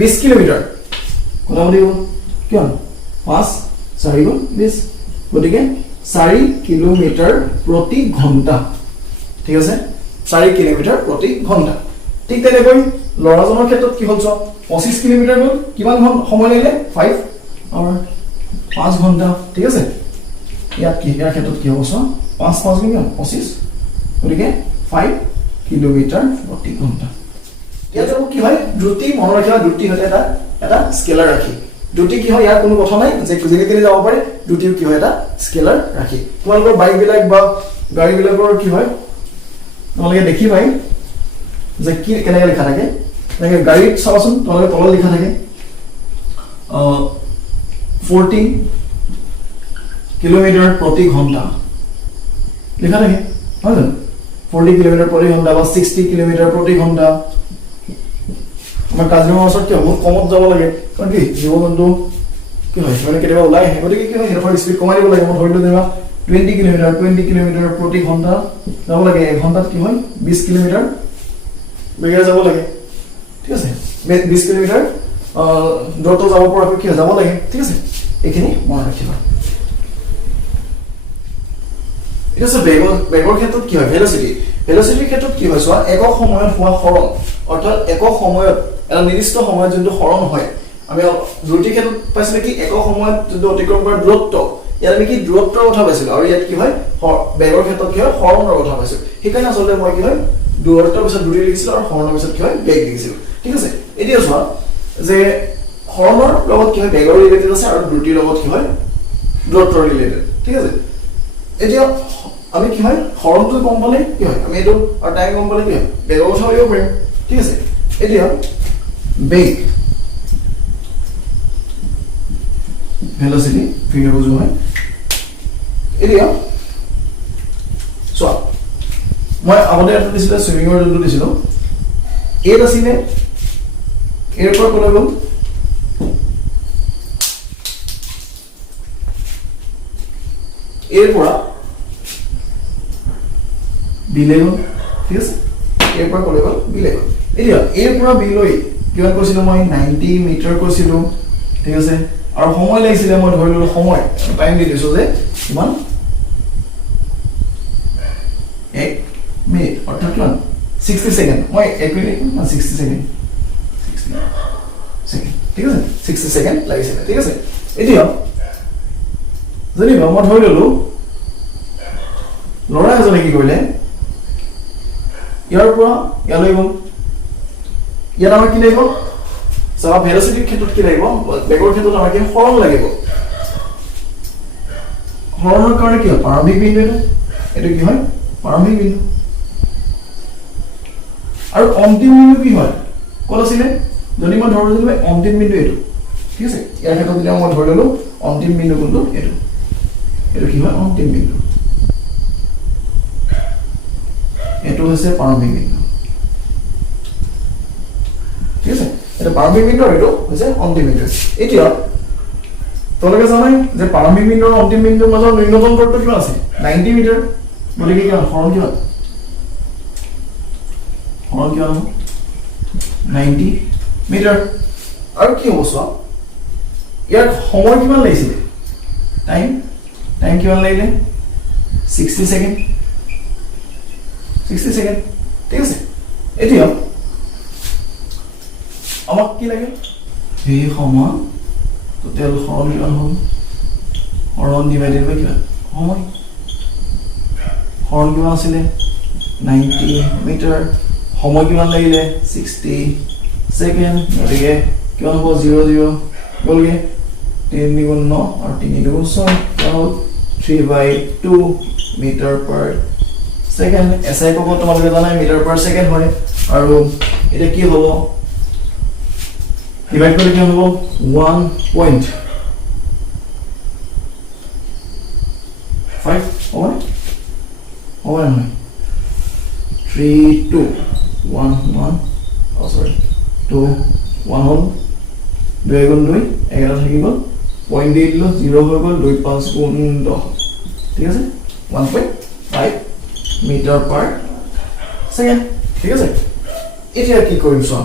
20 কিলোমিটাৰ কথা পাতিব কিমান 5 4 গুণ 20 গতিকে 4 কিলোমিটাৰ প্ৰতি ঘণ্টা ঠিক আছে 4 কিলোমিটাৰ প্ৰতি ঘণ্টা ঠিক তেনেকৈ ল'ৰাজনৰ ক্ষেত্ৰত কি হ'ল 25 কিলোমিটাৰ গ'ল কিমান সময় লাগিলে 5 আৰু 5 ঘণ্টা ঠিক আছে ইয়াত কি ইয়াৰ ক্ষেত্ৰত কি হ'ব 5 5 গুণ 25 গতিকে 5 কিলোমিটাৰ প্ৰতি ঘণ্টা ইয়াত কি হয় দ্ৰুতি মনত ৰাখিবা দ্ৰুতি হতে এটা স্কেলাৰ ৰাখি দ্ৰুতি কি হয় ইয়াৰ কোনো কথা নাই যে যেনেকৈ যাব পাৰে দ্ৰুতিও কি হয় এটা স্কেলাৰ ৰাখি তোমালোকৰ বাইক বিলাক বা গাড়ী বিলাকৰ কি হয় তোমালোকে দেখিবাই যে কি কেনেকৈ লিখা থাকে এনেকৈ গাড়ীত চাবাচোন তোমালোকে তলত লিখা থাকে 40 কিলোমিটাৰ প্ৰতি ঘণ্টা লিখা থাকে হয় জানো 40 কিলোমিটাৰ প্ৰতি ঘণ্টা বা 60 কিলোমিটাৰ প্ৰতি ঘণ্টা আমাৰ কাজিৰঙাৰ ওচৰত কিয় বহুত কমত যাব লাগে কাৰণ কি জীৱ জন্তু কি হয় মানে কেতিয়াবা ওলাই আহে গতিকে কি হয় সিহঁতৰ স্পীড কমাই দিব লাগে মই ধৰি লওঁ 20 কিলোমিটাৰ প্ৰতি ঘণ্টা যাব লাগে এঘণ্টাত কি হয় 20 কিলোমিটাৰ বেগেৰে যাব লাগে ঠিক আছে 20 কিলোমিটাৰ দূৰত্ব যাব পৰাকৈ কি যাব লাগে ঠিক আছে এইখিনি মনত ৰাখিবা এটা বেগৰ ক্ষেত্ৰত কি হয় ভেলোচিটিৰ ক্ষেত্ৰত কি হয় চোৱা একক সময়ত হোৱা হৰণ অৰ্থাৎ একক সময়ত এটা নিৰ্দিষ্ট সময়ত যোনটো হৰণ হয় আমি দ্ৰুতিৰ ক্ষেত্ৰত পাইছিলোঁ কি একক সময়ত যোনটো অতিক্ৰম কৰা দূৰত্ব ইয়াত আমি কি দূৰত্বৰ কথা পাইছিলোঁ আৰু ইয়াত কি হয় বেগৰ ক্ষেত্ৰত কি হয় হৰণৰ কথা পাইছোঁ সেইকাৰণে আচলতে মই কি হয় দূৰত্বৰ পিছত দ্ৰুতি লিখিছিলোঁ আৰু হৰণৰ পিছত কি হয় বেগ লিখিছিলোঁ ঠিক আছে এতিয়া চোৱা যে হৰণৰ লগত কি হয় বেগৰ ৰিলেটেড আছে আৰু দ্ৰুতিৰ লগত কি হয় দূৰত্বৰ ৰিলেটেড ঠিক আছে এতিয়া আমি কি হয় হৰণটো গম পালে কি হয় আমি এইটো আৰু টাইম গম পালে কি হয় বেগৰ কথা পাতিব পাৰিম ঠিক আছে এতিয়া বেগ ভেলোচিটি ফিগাৰ বুজো হয় এতিয়া চোৱা মই আগতে এটা দিছিলোঁ সুইমিঙৰ যোনটো দিছিলোঁ এইট আছিলে এৰ পৰা ক'লৈ গ'ল এৰ পৰা বিলে গ'ল ঠিক আছে এৰ পৰা ক'লৈ গ'ল বিলে গ'ল এতিয়া এৰ পৰা বিলৈ কিমান কৈছিলোঁ মই 90 মিটাৰ কৈছিলোঁ ঠিক আছে আৰু সময় লাগিছিলে মই ধৰি ললোঁ সময় টাইম দি দিছোঁ যে কিমান 1 মিনিট অৰ্থাৎ কিমান 60 সেকেন্ড মই 1 মিনিট 60 সেকেন্ড ঠিক আছে 60 সেকেন্ড লাগিছিলে ঠিক আছে এতিয়া যদি মই ধৰি ললোঁ ল'ৰা এজনে কি কৰিলে ইয়াৰ পৰা ইয়ালৈ গ'ল ইয়াত আমাৰ কি লাগিব চাবা ভেলোচিটিৰ ক্ষেত্ৰত কি লাগিব বেগৰ ক্ষেত্ৰত আমাৰ কি হৰণ লাগিব হৰণৰ কাৰণে কি হয় প্ৰাৰম্ভিক বিন্দু এইটো কি হয় প্ৰাৰম্ভিক বিন্দু আৰু অন্তিম বিন্দু কি হয় ক'ত আছিলে যদি মই ধৰি ললোঁ অন্তিম বিন্দু এইটো ঠিক আছে ইয়াৰ ক্ষেত্ৰত যদি মই ধৰি ললোঁ অন্তিম বিন্দু কোনটো এইটো কি হয় অন্তিম বিন্দু এইটো হৈছে প্ৰাৰম্ভিক বিন্দু ঠিক আছে এটা প্ৰাৰম্ভিক বিন্দু আৰু এইটো হৈছে অন্তিম বিন্দু এতিয়া তোমালোকে জানাই যে প্ৰাৰম্ভিক বিন্দু আৰু অন্তিম বিন্দুৰ মাজৰ ন্যূনতম দূৰত্ব কিমান আছে 90 মিটাৰ গতিকে কিমান হৰণ কিমান 90 মিটাৰ আৰু কি হ'ব চোৱা ইয়াৰ সময় কিমান লাগিছিল টাইম কিমান লাগিলে 60 সেকেন্ড 60 সেকেন্ড ঠিক আছে এতিয়া আমাক কি লাগে এই সময় টোটাল হৰণ কিমান হ'ল হৰণ ডিভাইডেড বাই কিমান সময় হৰণ কিমান আছিলে 90 মিটাৰ সময় কিমান লাগিলে 60 সেকেন্ড গতিকে কিমান হ'ব 00 গলগে 3 গুণ 9 আৰু 3 গুণ 6 কিমান 3/2 মিটাৰ পাৰ সেকেন্ড এসআই কব তোমালোকে জানাই মিটাৰ পাৰ সেকেন্ড হয় আৰু এটা কি হ'ব ডিভাইড কৰিলে কি হ'ব 1.5 over 3 2 1 1 oh sorry 2 1 হ'ল 2 গুণ 2 11 থাকি গ'ল পইণ্ট দি দিলো 0 হৈ গ'ল 2 5 গুণ 10 ঠিক আছে 1.5 মিটাৰ পাৰ সেকেন্ড ঠিক আছে এতিয়া কি কৰিম চোৱা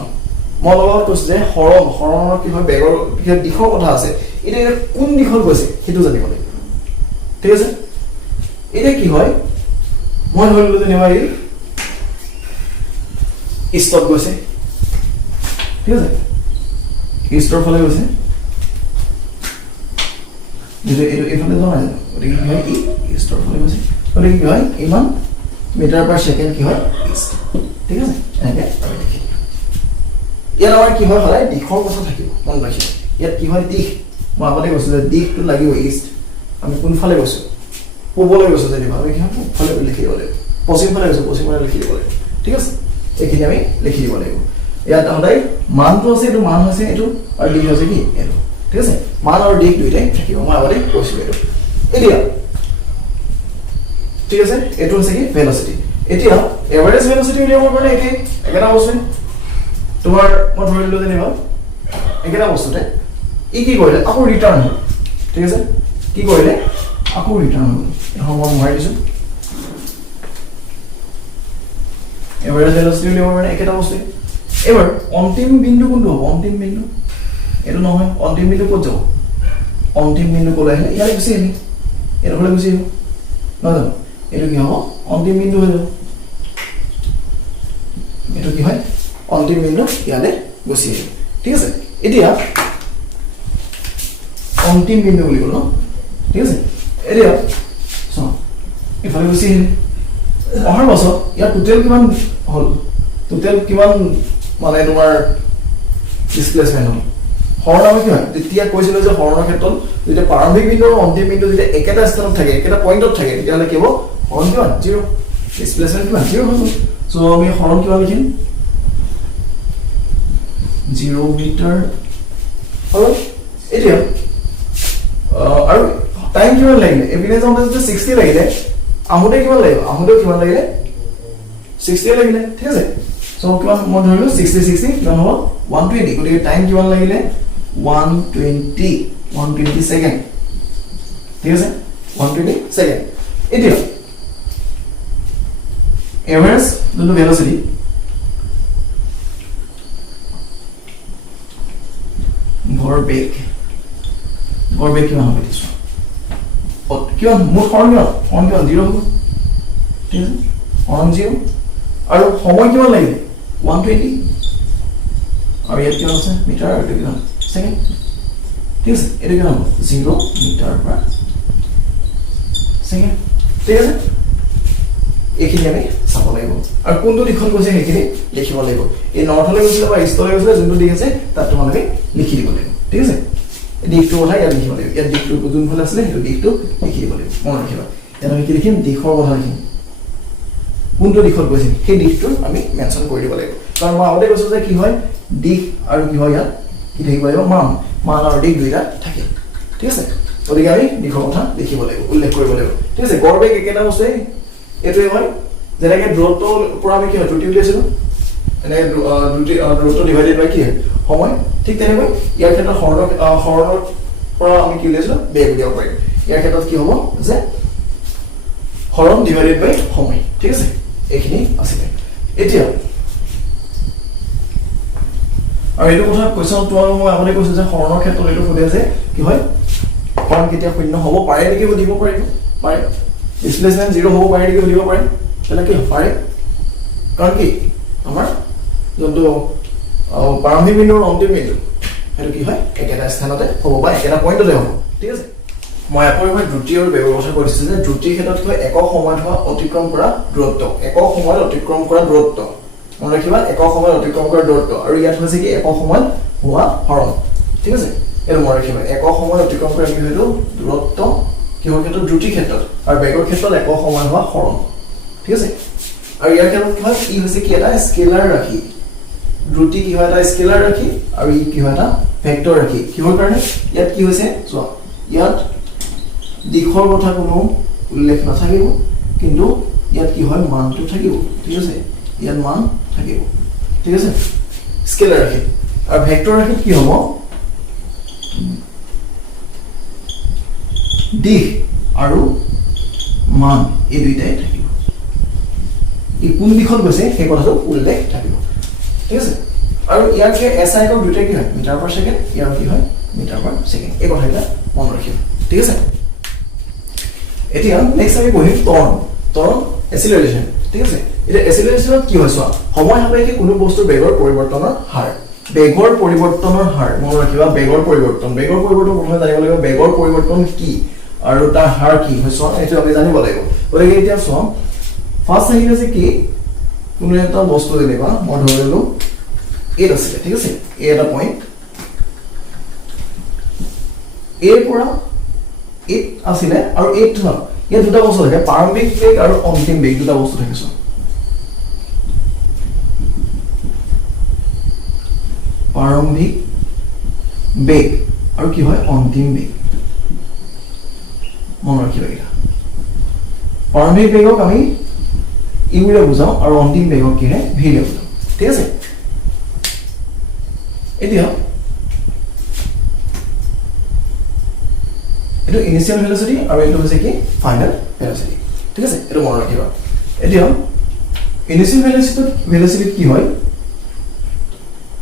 মই লগত কৈছো যে হৰণৰ কি হয় বেগৰ কি দিশৰ কথা আছে এতিয়া কোন দিশত গৈছে সেইটো জানিব লাগিব ঠিক আছে এতিয়া কি হয় মই ধৰিলো যে নেমাৰি ইষ্টত গৈছে ঠিক আছে ইষ্টৰ ফালে গৈছে যেটো এফালে যোৱা নাই গতিকে কি হয় ইষ্টৰ ফালে গৈছে গতিকে কি হয় ইমান মিটাৰ পাৰ সেকেন্ড কি হয় ইষ্ট ঠিক আছে এনেকে আমি দেখি ইয়াৰ আমাৰ কি হয় সদায় দিশৰ কথা থাকিব মন ৰাখিব ইয়াত কি হয় দিশ মই আগতে কৈছো যে দিশটো লাগিব ইষ্ট আমি কোন ফালে গৈছো পূবলৈ গৈছো যেনিবা আমি কি ফালে লিখি দিব লাগিব পশ্চিম ফালে গৈছো পশ্চিম ফালে লিখি দিব লাগিব ঠিক আছে এইখিনি আমি লিখি দিব লাগিব ইয়াত সদায় মানটো আছে এইটো মান হৈছে এইটো আৰু দিশ হৈছে কি এইটো ঠিক আছে মান আৰু দিশ দুইটাই থাকিব মই আগতে কৈছো এইটো এতিয়া ঠিক আছে এইটো হৈছে কি ভেলোচিটি এতিয়া এভাৰেজ ভেলোচিটি উলিয়াবৰ কাৰণে একেটা বস্তু তোমাৰ মই ধৰিলো যেনিবা একেটা বস্তুতে ই কি কৰিলে আকৌ ৰিটাৰ্ণ হ'ল ঠিক আছে কি কৰিলে আকৌ ৰিটাৰ্ণ হ'ল এখন মই মাৰি দিছো এভাৰেজ ভেলোচিটি উলিয়াবৰ কাৰণে একেটা বস্তু এবাৰ অন্তিম বিন্দু কোনটো হ'ব অন্তিম বিন্দু এইটো নহয় অন্তিম বিন্দু ক'ত যাব অন্তিম বিন্দু ক'লৈ আহিলে ইয়ালৈ গুচি আহিলে এইটো হ'লে গুচি আহিব নহয় জানো এইটো কি হ'ব অন্তিম বিন্দু হৈ যাব এইটো কি হয় অন্তিম বিন্দু ইয়ালে গুচি আহিব ঠিক আছে এতিয়া অন্তিম বিন্দু বুলি ক'লো ঠিক আছে এতিয়া চোৱা ইফালে গুচি আহিলে অহাৰ পাছত ইয়াৰ টোটেল কিমান হ'ল টোটেল কিমান মানে তোমাৰ ডিসপ্লেসমেন্ট হ'ল হৰণ আমি কি হয় তেতিয়া কৈছিলো যে হৰণৰ ক্ষেত্ৰত যেতিয়া প্ৰাৰম্ভিক বিন্দু আৰু অন্তিম বিন্দু যেতিয়া একেটা স্থানত থাকে একেটা পইণ্টত থাকে তেতিয়াহ'লে কি হ'ব হৰণ কিমান 0 ডিসপ্লেসমেন্ট কিমান 0 হ'ব সো আমি হৰণ কিমান লিখিম 0 মিটাৰ আৰু এতিয়া আৰু টাইম কিমান লাগিলে এপিনে যাওঁতে যদি 60 লাগিলে আহোঁতে কিমান লাগিব আহোঁতে কিমান লাগিলে 60 লাগিলে ঠিক আছে সো কিমান মই ধৰিলো 60 কিমান হ'ব 120 গতিকে টাইম কিমান লাগিলে 120 সেকেন্ড ঠিক আছে 120 সেকেন্ড এতিয়া এভাৰেজ যোনটো ভেলোচিটি ভৰবেগ কিমান হ'ব দিছো কিমান মোৰ হৰণ কিমান 0 হ'ব ঠিক আছে হৰণ 0 আৰু সময় কিমান লাগিলে 120 আৰু ইয়াত কিমান আছে মিটাৰ আৰু এইটো কিমান সেকেন্ড ঠিক আছে এইটো কিমান হ'ব 0 মিটাৰ পাৰ সেকেন্ড ঠিক আছে এইখিনি আমি চাব লাগিব আৰু কোনটো দিশত গৈছে সেইখিনি লিখিব লাগিব এই নৰ্থলৈ গৈছিলে বা ইষ্টলৈ গৈছিলে যোনটো দিশ আছে তাত তোমালোকে লিখি দিব লাগিব ঠিক আছে দিশটো কথা ইয়াত লিখিব লাগিব ইয়াত দিশটো যোনফালে আছিলে সেইটো দিশটো লিখি দিব লাগিব মনত ৰাখিবা ইয়াত আমি কি লিখিম দিশৰ কথা লিখিম কোনটো দিশত গৈছে সেই দিশটো আমি মেনশন কৰি দিব লাগিব কাৰণ মই আগতে কৈছো যে কি হয় দিশ আৰু কি হয় ইয়াত কি থাকিব লাগিব মান আৰু দিশ দুইটা থাকে ঠিক আছে গতিকে আমি দিশৰ কথা লিখিব লাগিব উল্লেখ কৰিব লাগিব ঠিক আছে গড় বেগ একেটা বস্তুৱে এইটোৱে হয় যেনেকৈ দূৰত্বৰ পৰা আমি কি হয় দ্ৰুতি উলিয়াইছিলোঁ এনেকৈ দূৰত্ব ডিভাইডেড বাই কি হয় সময় ঠিক তেনেকৈ ইয়াৰ ক্ষেত্ৰত হৰণৰ পৰা আমি কি উলিয়াইছিলোঁ বেগ উলিয়াব পাৰিম ইয়াৰ ক্ষেত্ৰত কি হ'ব যে হৰণ ডিভাইডেড বাই সময় ঠিক আছে এইখিনি আছিলে এতিয়া আৰু এইটো কথা কুৱেশ্যন তোমালোকক মই আগতে কৈছোঁ যে হৰণৰ ক্ষেত্ৰত এইটো সোধে যে কি হয় হৰণ কেতিয়া শূন্য হ'ব পাৰে নেকি সুধিব পাৰিব পাৰে ডিসপ্লেসমেন্ট 0 হ'ব পাৰে নেকি সুধিব পাৰে তেনে কি পাৰে কাৰণ কি আমাৰ যোনটো প্ৰাৰম্ভিক বিন্দু আৰু অন্তিম বিন্দু সেইটো কি হয় একেটা স্থানতে হ'ব বা একেটা পইণ্টতে হ'ব ঠিক আছে মই আকৌ এবাৰ দ্ৰুতি আৰু বেগৰ কথা কৈছোঁ যে দ্ৰুতিৰ ক্ষেত্ৰত কি হয় একক সময়ত হোৱা অতিক্ৰম কৰা দূৰত্ব একক সময়ত অতিক্ৰম কৰা দূৰত্ব মনে ৰাখিবা একক সময়ত অতিক্ৰম কৰা দূৰত্ব আৰু ইয়াত হৈছে কি একক সময়ত হোৱা হৰণ ঠিক আছে এইটো মনে ৰাখিবা একক সময়ত অতিক্ৰম কৰা কি হয়তো দূৰত্ব কিহৰ ক্ষেত্ৰত দ্ৰুতিৰ ক্ষেত্ৰত আৰু বেগৰ ক্ষেত্ৰত একক সময়ত হোৱা হৰণ ঠিক আছে আৰু ইয়াৰ ক্ষেত্ৰত কি হয় ই হৈছে কি এটা স্কেলাৰ ৰাশি দ্ৰুতি কি হয় এটা স্কেলাৰ ৰাশি আৰু ই কি হয় এটা ভেক্টৰ ৰাশি কিহৰ কাৰণে ইয়াত কি হৈছে চোৱা ইয়াত দিশৰ কথা কোনো উল্লেখ নাথাকিব কিন্তু ইয়াত কি হয় মানটো থাকিব ঠিক আছে ইয়াত মান থাকিব ঠিক আছে স্কেলাৰ ৰাশি আৰু ভেক্টৰ ৰাশিত কি হ'ব দিশ আৰু মান এই দুইটাই থাকিব ই কোন দিশত গৈছে সেই কথাটো উল্লেখ থাকিব ঠিক আছে আৰু ইয়াৰ কি এসআই একক দুইটাই কি হয় মিটাৰ পাৰ সেকেন্ড ইয়াৰ কি হয় মিটাৰ পাৰ সেকেন্ড এই কথাটা মনত ৰাখিব ঠিক আছে এতিয়া নেক্সট আমি পঢ়িম ত্বৰণ এক্সিলাৰেশন ঠিক আছে এটা এক্সিলাৰেশনত কি হয় চোৱা সময় সাপেক্ষে কোনো বস্তুৰ বেগৰ পৰিৱৰ্তনৰ হাৰ মনত ৰাখিবা বেগৰ পৰিৱৰ্তন প্ৰথমে জানিব লাগিব বেগৰ পৰিৱৰ্তন কি আৰু তাৰ হাৰ কি হয় চোৱা এইটো আমি জানিব লাগিব গতিকে এতিয়া চোৱা ফাৰ্স্ট আহিল আছে কি কোনো এটা বস্তু যেনিবা মই ধৰি ললো এ আছে ঠিক আছে এ এটা পইণ্ট এৰ পৰা এ আছিলে আৰু এ থোৱা ইয়াত দুটা বস্তু থাকে প্ৰাৰম্ভিক বেগ আৰু অন্তিম বেগ দুটা বস্তু থাকে চোৱা প্ৰাৰম্ভিক বেগ আৰু কি হয় অন্তিম বেগ মনত ৰাখিবা এটা প্ৰাৰম্ভিক বেগক আমি ইউৰে বুজাও আৰু অন্তিম বেগক কি হয় ভিৰে বুজাও ঠিক আছে এতিয়া এটো ইনিশিয়াল ভেলোসিটি আৰু এটো হৈছে কি ফাইনাল ভেলোসিটি ঠিক আছে এটো মনত ৰাখিবা এতিয়া ইনিশিয়াল ভেলোসিটি কি হয়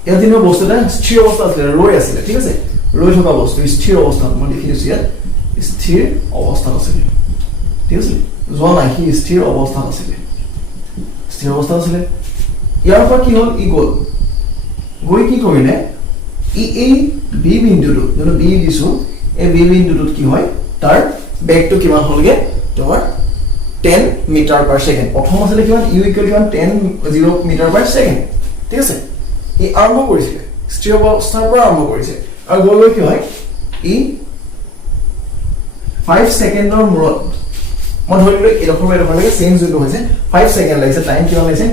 ইয়াত দিনৰ বস্তুটা স্থিৰ অৱস্থাত আছিল ৰৈ আছিল ঠিক আছে ৰৈ থকা বস্তু স্থিৰ অৱস্থাত মই লিখি দিছো ইয়াত স্থিৰ অৱস্থাত আছিল ঠিক আছে যোৱা নাই কি স্থিৰ অৱস্থাত আছিল ইয়াৰ পৰা কি হ'ল ই গৈ কি কৰিলে ই এই বি বিন্দুটো যোনটো বি দিছো এই বি বিন্দুটোত কি হয় তাৰ বেগটো কিমান হ'লগে তোমাৰ 10 মিটাৰ পাৰ সেকেন্ড প্ৰথম আছিল কিমান ইউ ইকুৱেল কিমান 10 মিটাৰ পাৰ সেকেন্ড ঠিক আছে ই আৰম্ভ কৰিছিল স্থিৰ অৱস্থাৰ পৰা আৰম্ভ কৰিছে আৰু গৈ কি হয় ই 5 সেকেন্ডৰ মূৰত মই ধৰিলো এডখৰ লাগে চেঞ্জ যোনটো হৈছে 5 সেকেন্ড লাগিছে টাইম কিমান লাগিছে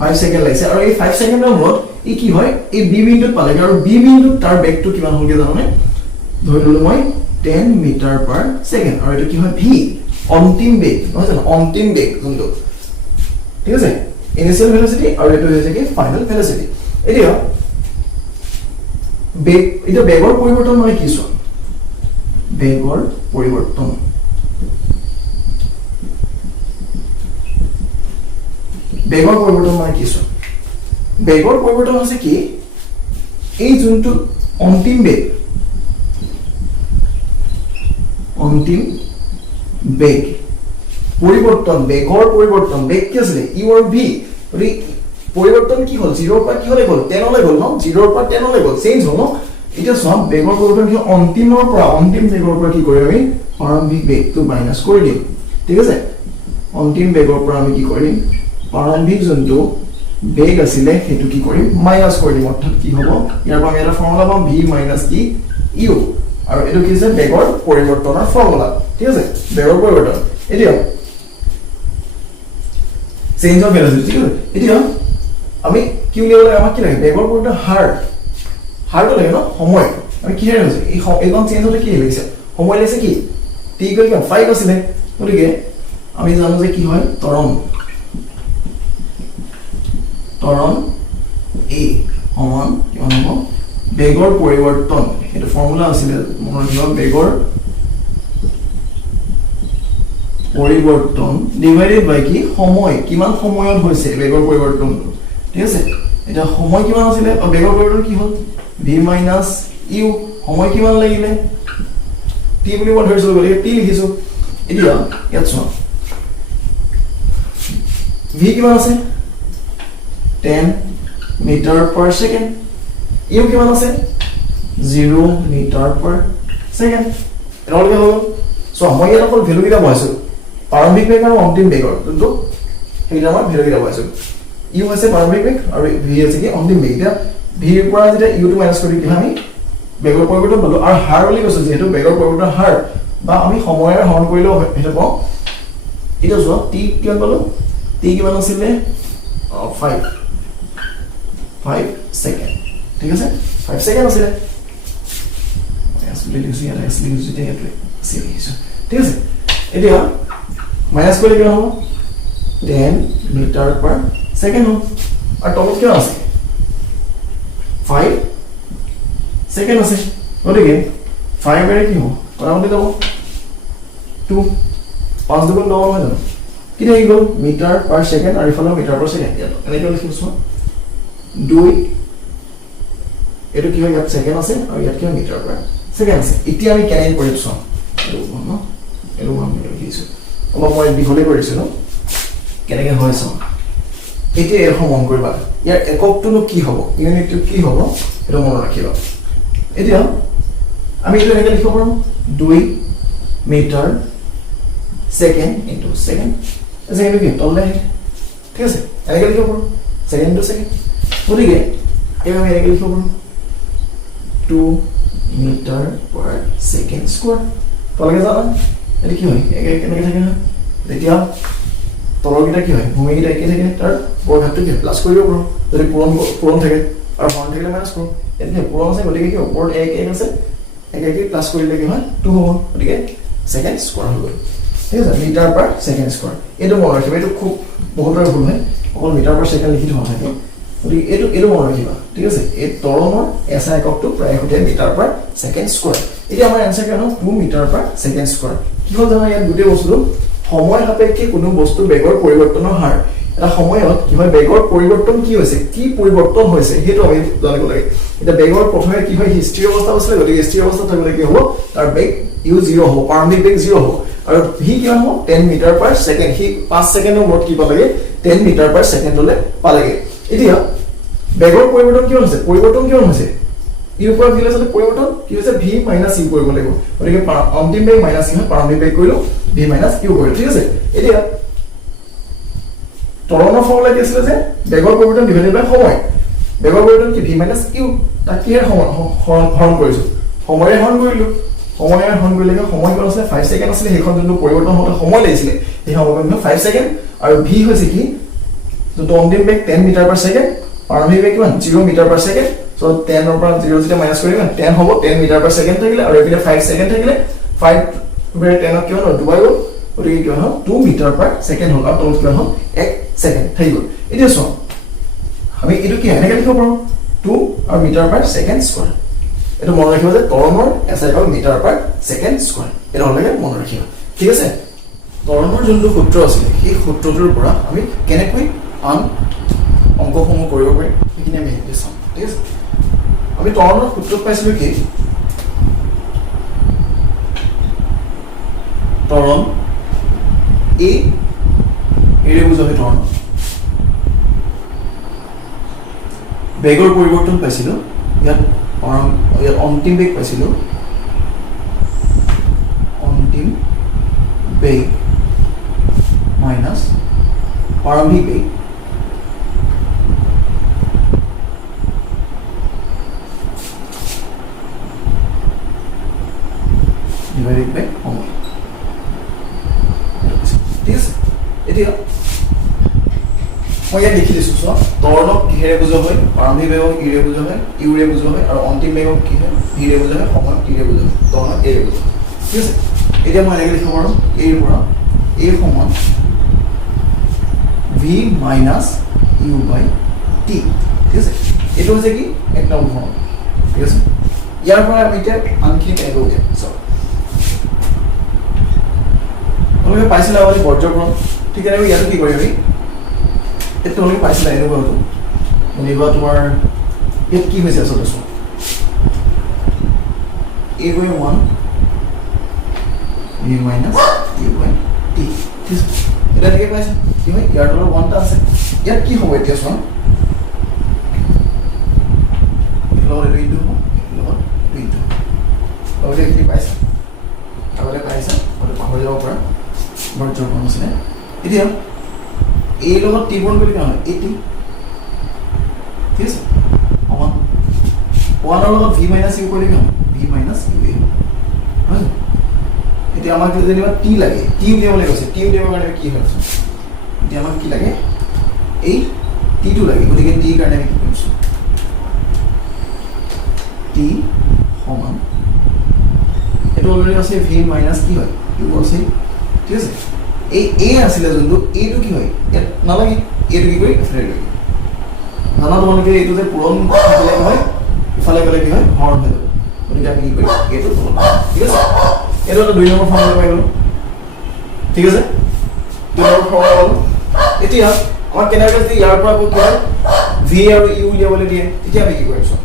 5 সেকেন্ড লাগিছে আৰু এই 5 সেকেন্ডৰ মূৰত ই কি হয় এই বি বিন্দুত পালে আৰু বি বিন্দুত তাৰ বেগটো কিমান হ'লগে জানানে ধৰিলো মই 10 মিটাৰ পাৰ সেকেন্ড আৰু এটো কি হয় ভি অন্তিম বেগ নহয় জানো অন্তিম বেগ যোনটো ঠিক আছে ইনিশিয়াল ভেলোসিটি আৰু এটো হৈছে কি ফাইনাল ভেলোসিটি এতিয়া বেগৰ পৰিৱৰ্তন মানে কি চোৱা বেগৰ পৰিৱৰ্তন মানে কি চোৱা বেগৰ পৰিৱৰ্তন হৈছে কি এই যোনটো অন্তিম বেগ পৰিৱৰ্তন বেগৰ পৰিৱৰ্তন বেগ কি আছিল ইউ আৰু ভি পৰিৱৰ্তন কি হ'ল 0 পৰা কি হলে গ'ল 10 লৈ গ'ল ন 0 পৰা 10 লৈ গ'ল চেঞ্জ হ'ল ন এটা সব বেগৰ পৰিৱৰ্তন কি অন্তিমৰ পৰা অন্তিম বেগৰ পৰা কি কৰিম আমি প্ৰাৰম্ভিক বেগটো মাইনাস কৰি দিম ঠিক আছে অন্তিম বেগৰ পৰা আমি কি কৰিম প্ৰাৰম্ভিক যোনটো বেগ আছিলে হেতু কি কৰিম মাইনাস কৰি দিম অৰ্থাৎ কি হ'ব ইয়াৰ পৰা আমি এটা ফৰ্মুলা পাম v - কি u আৰু এটো কি আছে বেগৰ পৰিৱৰ্তনৰ ফৰ্মুলা ঠিক আছে বেগৰ পৰিৱৰ্তন এতিয়া চেঞ্জ অফ ভেলোসিটি ঠিক আছে এতিয়া আমি কি উলিয়াব লাগে আমাক কি লাগে বেগৰ পৰিৱৰ্তন হাৰটো লাগে ন সময় আমি কি হৈছে এইখন চেঞ্জ হলে কি লাগিছে সময় লাগিছে কি t = 5 আছিলে গতিকে আমি জানো যে কি হয় ত্বৰণ ত্বৰণ a সমান কিমান হ'ব বেগৰ পৰিৱৰ্তন এটা ফৰ্মুলা আছিল মনত ৰাখিবা বেগৰ পৰিৱৰ্তন ডিভাইডেড বাই কি সময় কিমান সময়ত হৈছে বেগৰ পৰিৱৰ্তন ঠিক আছে এটা সময় কিমান আছিল বেগৰ পৰিৱৰ্তন কি হ'ল v - u সময় কিমান লাগিলে t বুলি মই ধৰিছো গলে t লিখিছো এতিয়া ইয়াত চোৱা v কিমান আছে 10 মিটাৰ পাৰ সেকেন্ড u কিমান আছে 0 মিটাৰ পাৰ সেকেন্ড এনলকে হ'ল সো মই ইয়াত অকল ভ্যালু কিটা বহাইছো প্ৰাৰম্ভিক বেগ আৰু অন্তিম বেগৰ কিন্তু সেইটা মই ভ্যালু কিটা বহাইছো u আছে প্ৰাৰম্ভিক বেগ আৰু v আছে কি অন্তিম বেগ এটা v ৰ পৰা যেতিয়া u টো মাইনাস কৰি দিলে আমি বেগৰ পৰিৱৰ্তন পালো আৰু হাৰ বুলি কৈছো যেহেতু বেগৰ পৰিৱৰ্তন হাৰ বা আমি সময়ৰ হৰণ কৰিলেও এটা পাওঁ এটা যোৱা t কিমান পালো t কিমান আছিল 5 সেকেন্ড ঠিক আছে 5 সেকেন্ড আছিল আসলে লিখছি এটা আসলে লিখছি এটা সিরিজ ঠিক আছে এতিয়া মাইনাস কৰিলে কি হ'ব 10 মিটাৰ পাৰ সেকেন্ড হ'ব আৰু টপত কি আছে 5 সেকেন্ড আছে গতিকে 5 এৰে কি হ'ব কৰামতে যাব 2 5 দুগুণ 9 হয় জানো কি থাকি গ'ল মিটাৰ পাৰ সেকেন্ড আৰু ইফালে মিটাৰ পাৰ সেকেন্ড এনেকৈ লিখিছো 2 এটো কি হয় ইয়াত সেকেন্ড আছে আৰু ইয়াত কি মিটাৰ পাৰ সেকেন্ড আছে এতিয়া আমি কেনেকৈ কৰিম চাও এটো মই লিখিছো অলপ মই বিহলে কৰিছো ন কেনেকৈ হয় চাও এতিয়া এৰখন মন কৰিবা ইয়াৰ এককটো কি হ'ব ইউনিটটো কি হ'ব এটো মনত ৰাখিবা এতিয়া আমি এটো এনেকৈ লিখিব পাৰোঁ 2 metre second into second second কি তললে ঠিক আছে এনেকৈ লিখিব পাৰোঁ সেকেন্ড ইনটু সেকেন্ড গতিকে এই আমি এনেকৈ লিখিব পাৰোঁ 2 মিটাৰ পাৰ সেকেন্ড স্কয়াৰ তলকে জানা এটো কি হয় কেনেকৈ থাকে না তেতিয়া তলৰ কিটা কি হয় ভূমি কিটা কি থাকে তাৰ বৰ্গটো কি প্লাস কৰিব পাৰোঁ যদি পূৰণ থাকে আৰু হৰণ থাকিলে মাইনাস কৰোঁ এতিয়া পূৰণ আছে গতিকে কি ওপৰত 1 আছে 1 প্লাস কৰিলে কি হয় 2 হ'ব গতিকে সেকেন্ড স্কয়াৰ হ'ব ঠিক আছে মিটাৰ পাৰ সেকেন্ড স্কয়াৰ এটো মনত ৰাখিবা এটো খুব বহুতৰে ভুল হয় অকল মিটাৰ পাৰ সেকেন্ড লিখি থোৱা থাকে গতিকে এটো মনত ৰাখিবা ঠিক আছে এই ত্বৰণৰ এসা এককটো প্ৰায় হতে মিটাৰ পাৰ সেকেন্ড স্কয়াৰ এতিয়া আমাৰ आंसर কি হ'ব 2 মিটাৰ পাৰ সেকেন্ড স্কয়াৰ কি হ'ল জানা ইয়াত দুটা বস্তু সময় সাপেক্ষে কোনো বস্তু বেগৰ পৰিৱৰ্তনৰ হাৰ এটা সময়ত কি হয় বেগৰ পৰিৱৰ্তন কি হৈছে কি পৰিৱৰ্তন হৈছে হেতু আমি জানিব লাগে এটা বেগৰ প্ৰথমে কি হয় স্থিৰ অৱস্থা আছিল গতিকে স্থিৰ অৱস্থা থাকিলে কি হ'ব তাৰ বেগ u 0 হ'ব প্ৰাৰম্ভিক বেগ 0 হ'ব আৰু v কিমান হ'ব 10 মিটাৰ পাৰ সেকেন্ড হি 5 সেকেন্ডৰ মূৰত কি পালেগে 10 মিটাৰ পাৰ সেকেন্ডলৈ পালেগে এতিয়া বেগৰ পৰিৱৰ্তন কিমান হৈছে ইৰ পৰা ভিলে সাথে পৰিৱৰ্তন কি হৈছে v - u কৰিব লাগিব গতিকে অন্তিম বেগ মাইনাস কি হয় প্ৰাৰম্ভিক বেগ কৰিলো v - u কৰিলো ঠিক আছে এতিয়া ত্বৰণৰ ফৰ্মুলা কি আছিল যে বেগৰ পৰিৱৰ্তন ডিভাইডেড বাই সময় বেগৰ পৰিৱৰ্তন কি v - u তাক কি হৰণ কৰিছো সময়ে হৰণ কৰিলো সময়ে হৰণ কৰিলে সময় কিমান আছিল 5 সেকেন্ড আছিল হেখন যোনটো পৰিৱৰ্তন হতে সময় লাগিছিল এই সময় 5 সেকেন্ড আৰু v হৈছে কি যোনটো অন্তিম বেগ 10 মিটাৰ পাৰ সেকেন্ড প্ৰাৰম্ভিক বেগ কিমান 0 মিটাৰ পাৰ সেকেন্ড সো 10 ৰ পৰা 0 যেতিয়া মাইনাস কৰিবা 10 হ'ব 10 মিটাৰ পাৰ সেকেন্ড থাকিলে আৰু এপিনে 5 সেকেন্ড থাকিলে 5 বাই 10 ক কিমান দুবাৰ গ'ল গতিকে কিমান হ'ল 2 মিটাৰ পাৰ সেকেন্ড হ'ল আৰু তলত কিমান হ'ল 1 সেকেন্ড থাকি গ'ল এতিয়া চোৱা আমি এটো কি এনেকৈ লিখিব পাৰোঁ 2 আৰু মিটাৰ পাৰ সেকেন্ড স্কয়াৰ এটো মনত ৰাখিবা যে ত্বৰণৰ এসা একক মিটাৰ পাৰ সেকেন্ড স্কয়াৰ এটো হলে মনত ৰাখিবা ঠিক আছে ত্বৰণৰ যোনটো সূত্ৰ আছিল সেই সূত্ৰটোৰ পৰা আমি কেনেকৈ আন অংকসমূহ কৰিব পাৰিম সেইখিনি আমি এতিয়া চাম ঠিক আছে আমি ত্বৰণৰ সূত্ৰ পাইছিলো কি ত্বৰণ a এৰে বুজা হয় ত্বৰণ বেগৰ পৰিৱৰ্তন পাইছিলো ইয়াত অন্তিম বেগ পাইছিলো অন্তিম বেগ মাইনাস প্ৰাৰম্ভিক বেগ ডিভাইডেড বাই সময় ঠিক আছে এতিয়া মই ইয়াত লিখি দিছো চোৱা ত্বৰণক কিহেৰে বুজোৱা হয় প্ৰাৰম্ভিক বেগক ইৰে বুজোৱা হয় ইউৰে বুজোৱা হয় আৰু অন্তিম বেগক কি হয় ভিৰে বুজোৱা হয় সময়ক টিৰে বুজোৱা হয় ত্বৰণক এৰে বুজোৱা হয় ঠিক আছে এতিয়া মই এনেকৈ লিখিব পাৰোঁ এৰ পৰা a সমান v - u/t টি ঠিক আছে এইটো হৈছে কি এক নম্বৰ ফৰ্মুলা ঠিক আছে ইয়াৰ পৰা আমি এতিয়া আনখিনি কেনেকৈ উলিয়াম চাওক তোমালোকে পাইছিলা আজি পৰ্যায়ক্ৰম ঠিক তেনেকৈ ইয়াতো কি কৰিম আমি এইটো তোমালোকে পাইছিলা এনেকুৱা হতো এনেকুৱা তোমাৰ ইয়াত কি হৈছে আচলতে চোৱা a by 1 b minus u by t ঠিক আছে এটা দেখে পাইছে কি হয় ইয়াৰ তলৰ 1 টা আছে ইয়াত কি হ'ব এতিয়া চোৱা লগত এইটো ইনটু হ'ব লগত ইনটু লগতে কি পাইছে আগতে পাইছে আৰু পাহৰি যাব পৰা পৰ্যায়ক্ৰম আছে এতিয়া a লগত t বৰ্ণ কৰি কেনে a t ঠিক আছে সমান 1 ৰ লগত v minus u কৰি কেনে v minus u হয় এতিয়া আমাক যেনিবা t লাগে t উলিয়াব লাগে আছে t উলিয়াবৰ কাৰণে কি হৈছে এতিয়া আমাক কি লাগে এই t টো লাগে গতিকে t কাৰণে আমি কি কৰিছো t সমান এটো অলৰেডি আছে v minus কি হয় u আছে ঠিক আছে এই a আছিল যোনটো a টো কি হয় ইয়াত নালাগে a টো কি কৰি ফ্ৰেড লাগে জানা তোমালোকে এইটো যে পূৰণ থাকিলে হয় ইফালে গলে কি হয় হৰণ হৈ যাব গতিকে আমি কি কৰি এইটো ঠিক আছে এইটো এটা 2 নম্বৰ ফৰ্মুলা পাই গ'লো ঠিক আছে 2 নম্বৰ ফৰ্মুলা পালো এতিয়া আমাক কেনেকৈ যদি ইয়াৰ পৰা কি হয় v আৰু u উলিয়াবলৈ দিয়ে তেতিয়া আমি কি কৰিম চোৱা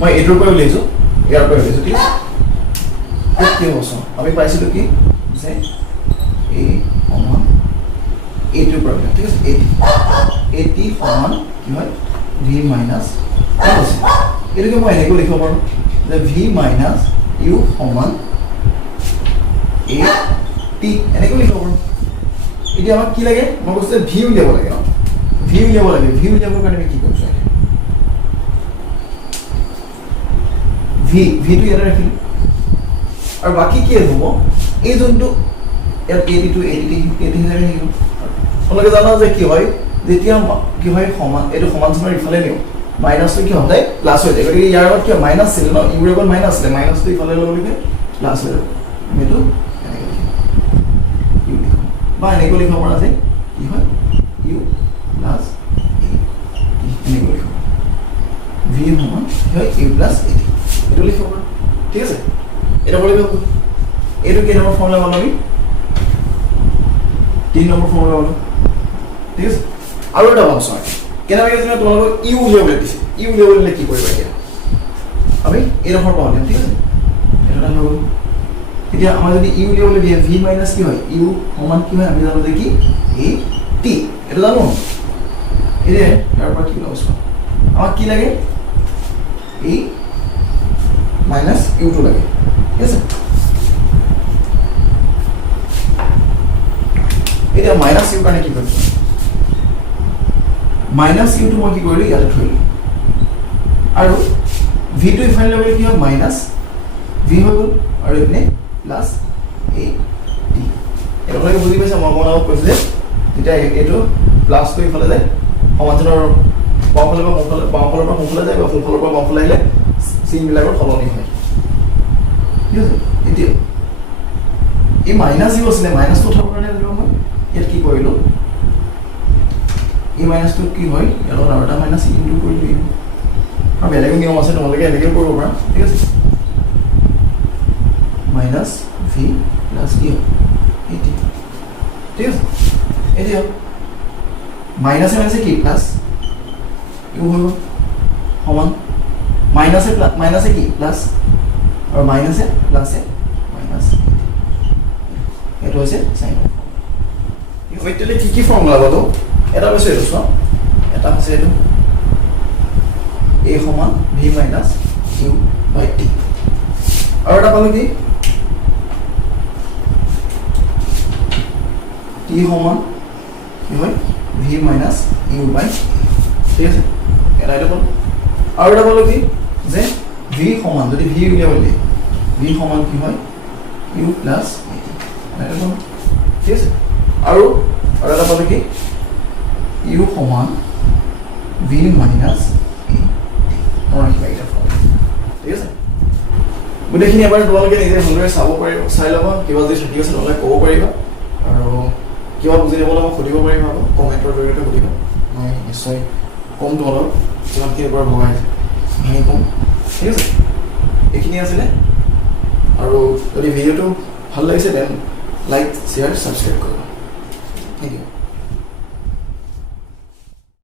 মই এইটোৰ পৰা উলিয়াইছো ইয়াৰ পৰা উলিয়াইছো ঠিক আছে কি হ'ব চোৱা আমি পাইছিলো কি যে a সমান এইটোৰ পৰা ঠিক আছে at সমান কি হয় v minus ঠিক আছে এটাকে মই এনেকৈ লিখিব পাৰোঁ যে v minus u সমান at এনেকৈ লিখিব পাৰোঁ এতিয়া আমাক কি লাগে মই কৈছোঁ v উলিয়াব লাগে v উলিয়াবৰ কাৰণে আমি কি কৰিছোঁ v টো ইয়াতে ৰাখিলোঁ আৰু বাকী কি হ'ব এই যোনটো ইয়াত at হিচাপে থাকিব তোমালোকে জানা যে কি হয় যেতিয়া কি হয় সমান এইটো সমান চিনৰ ইফালে নিওঁ মাইনাছটো কি হয় প্লাছ হৈ যায় গতিকে ইয়াৰ আগত কি মাইনাছ ছিল ন ইউৰ আগত মাইনাছ আছিলে মাইনাছটো ইফালে ল'বলৈকে প্লাছ হৈ যাব এইটো এনেকৈ লিখিম বা এনেকৈ লিখিব পৰা যায় কি হয় ইউ প্লাছ এনেকৈ লিখিব ভি সমান কি হয় ইউ প্লাছ এইটো লিখিব পাৰোঁ ঠিক আছে এটা বলে লিখিব এইটো কেই নম্বৰ ফৰ্মুলা পালো আমি 3 নম্বৰ ফৰ্মুলা পালো ঠিক আছে আৰু এটা বংশ হয় কেনেকৈ যেনে তোমালোকক ইউ উলিয়াবলৈ দিছে ইউ উলিয়াবলৈ কি কৰিবা এতিয়া আমি এইডোখৰ পাওঁ ঠিক আছে এটা হ'ল এতিয়া আমাৰ যদি ইউ উলিয়াবলৈ দিয়ে ভি মাইনাছ কি হয় ইউ সমান কি হয় আমি জানো যে কি এ টি এটা জানো এতিয়া ইয়াৰ পৰা কি ওলাব চোৱা আমাক কি লাগে এই মাইনাছ ইউটো লাগে ঠিক আছে এতিয়া মাইনাছ ইউ কাৰণে কি কৰিম মাইনাছ ইউটো মই কি কৰিলোঁ ইয়াতে থৈ দিলোঁ আৰু ভিটো ইফালে ল'বলৈ কি হয় মাইনাছ ভি হৈ গ'ল আৰু এইপিনে প্লাছ এ টি এইটোলৈকে বুজি পাইছে মই আগত কৈছিলোঁ তেতিয়া এইটো প্লাছটো ইফালে যায় সমান্তৰালৰ বাওঁফালৰ পৰা সোঁফালে যায় বা সোঁফালৰ পৰা বাওঁফালে আহিলে চিনবিলাকৰ সলনি হয় ঠিক আছে এতিয়া এই মাইনাছ ইউ আছিলে মাইনাছটো উঠাবৰ কাৰণে মই ইয়াত কি কৰিলোঁ এই মাইনাছটো কি হয় ইয়াত আৰু এটা মাইনাছ ইনটু কৰি দিম আৰু বেলেগ নিয়ম আছে তোমালোকে এনেকৈ কৰিব পাৰা ঠিক আছে মাইনাছ ভি প্লাছ কি হয় এইটি ঠিক আছে এতিয়া মাইনাছে মাইনাছে কি প্লাছ ইউ হৈ গ'ল সমান মাইনাছে কি প্লাছ আৰু মাইনাছে প্লাছে মাইনাছ এইটো হৈছে চাইন এতিয়া কি কি ফৰ্মুলা পালো এটা হৈছে এইটো চোৱা এটা হৈছে এইটো এ সমান V minus U by T আৰু এটা পালো কি টি সমান কি হয় ভি মাইনাছ ইউ বাই ঠিক আছে এটা পালো আৰু এটা পালো কি যে ভি সমান যদি ভি উলিয়াব দিয়ে ভি সমান কি হয় ইউ প্লাছ এটা পালো ঠিক আছে আৰু এটা পালো কি ইউ সমান ভি মাইনাছ ই টি ঠিক আছে গোটেইখিনি এবাৰ তোমালোকে নিজে ভালদৰে চাব পাৰিবা, চাই ল'বা। কিবা যদি থাকি আছে নহ'লে ক'ব পাৰিবা, আৰু কিবা বুজি নাপালে মোক সুধিব পাৰিবা, কমেণ্টৰ জৰিয়তে সুধিবা। মই নিশ্চয় ক'ম তোমালোকক যিমানখিনি এবাৰ ভগাই সেইখিনি ক'ম। ঠিক আছে, এইখিনি আছিলে। আৰু যদি ভিডিঅ'টো ভাল লাগিছে দেন লাইক, শ্বেয়াৰ, ছাবস্ক্ৰাইব কৰিবা। Thank U.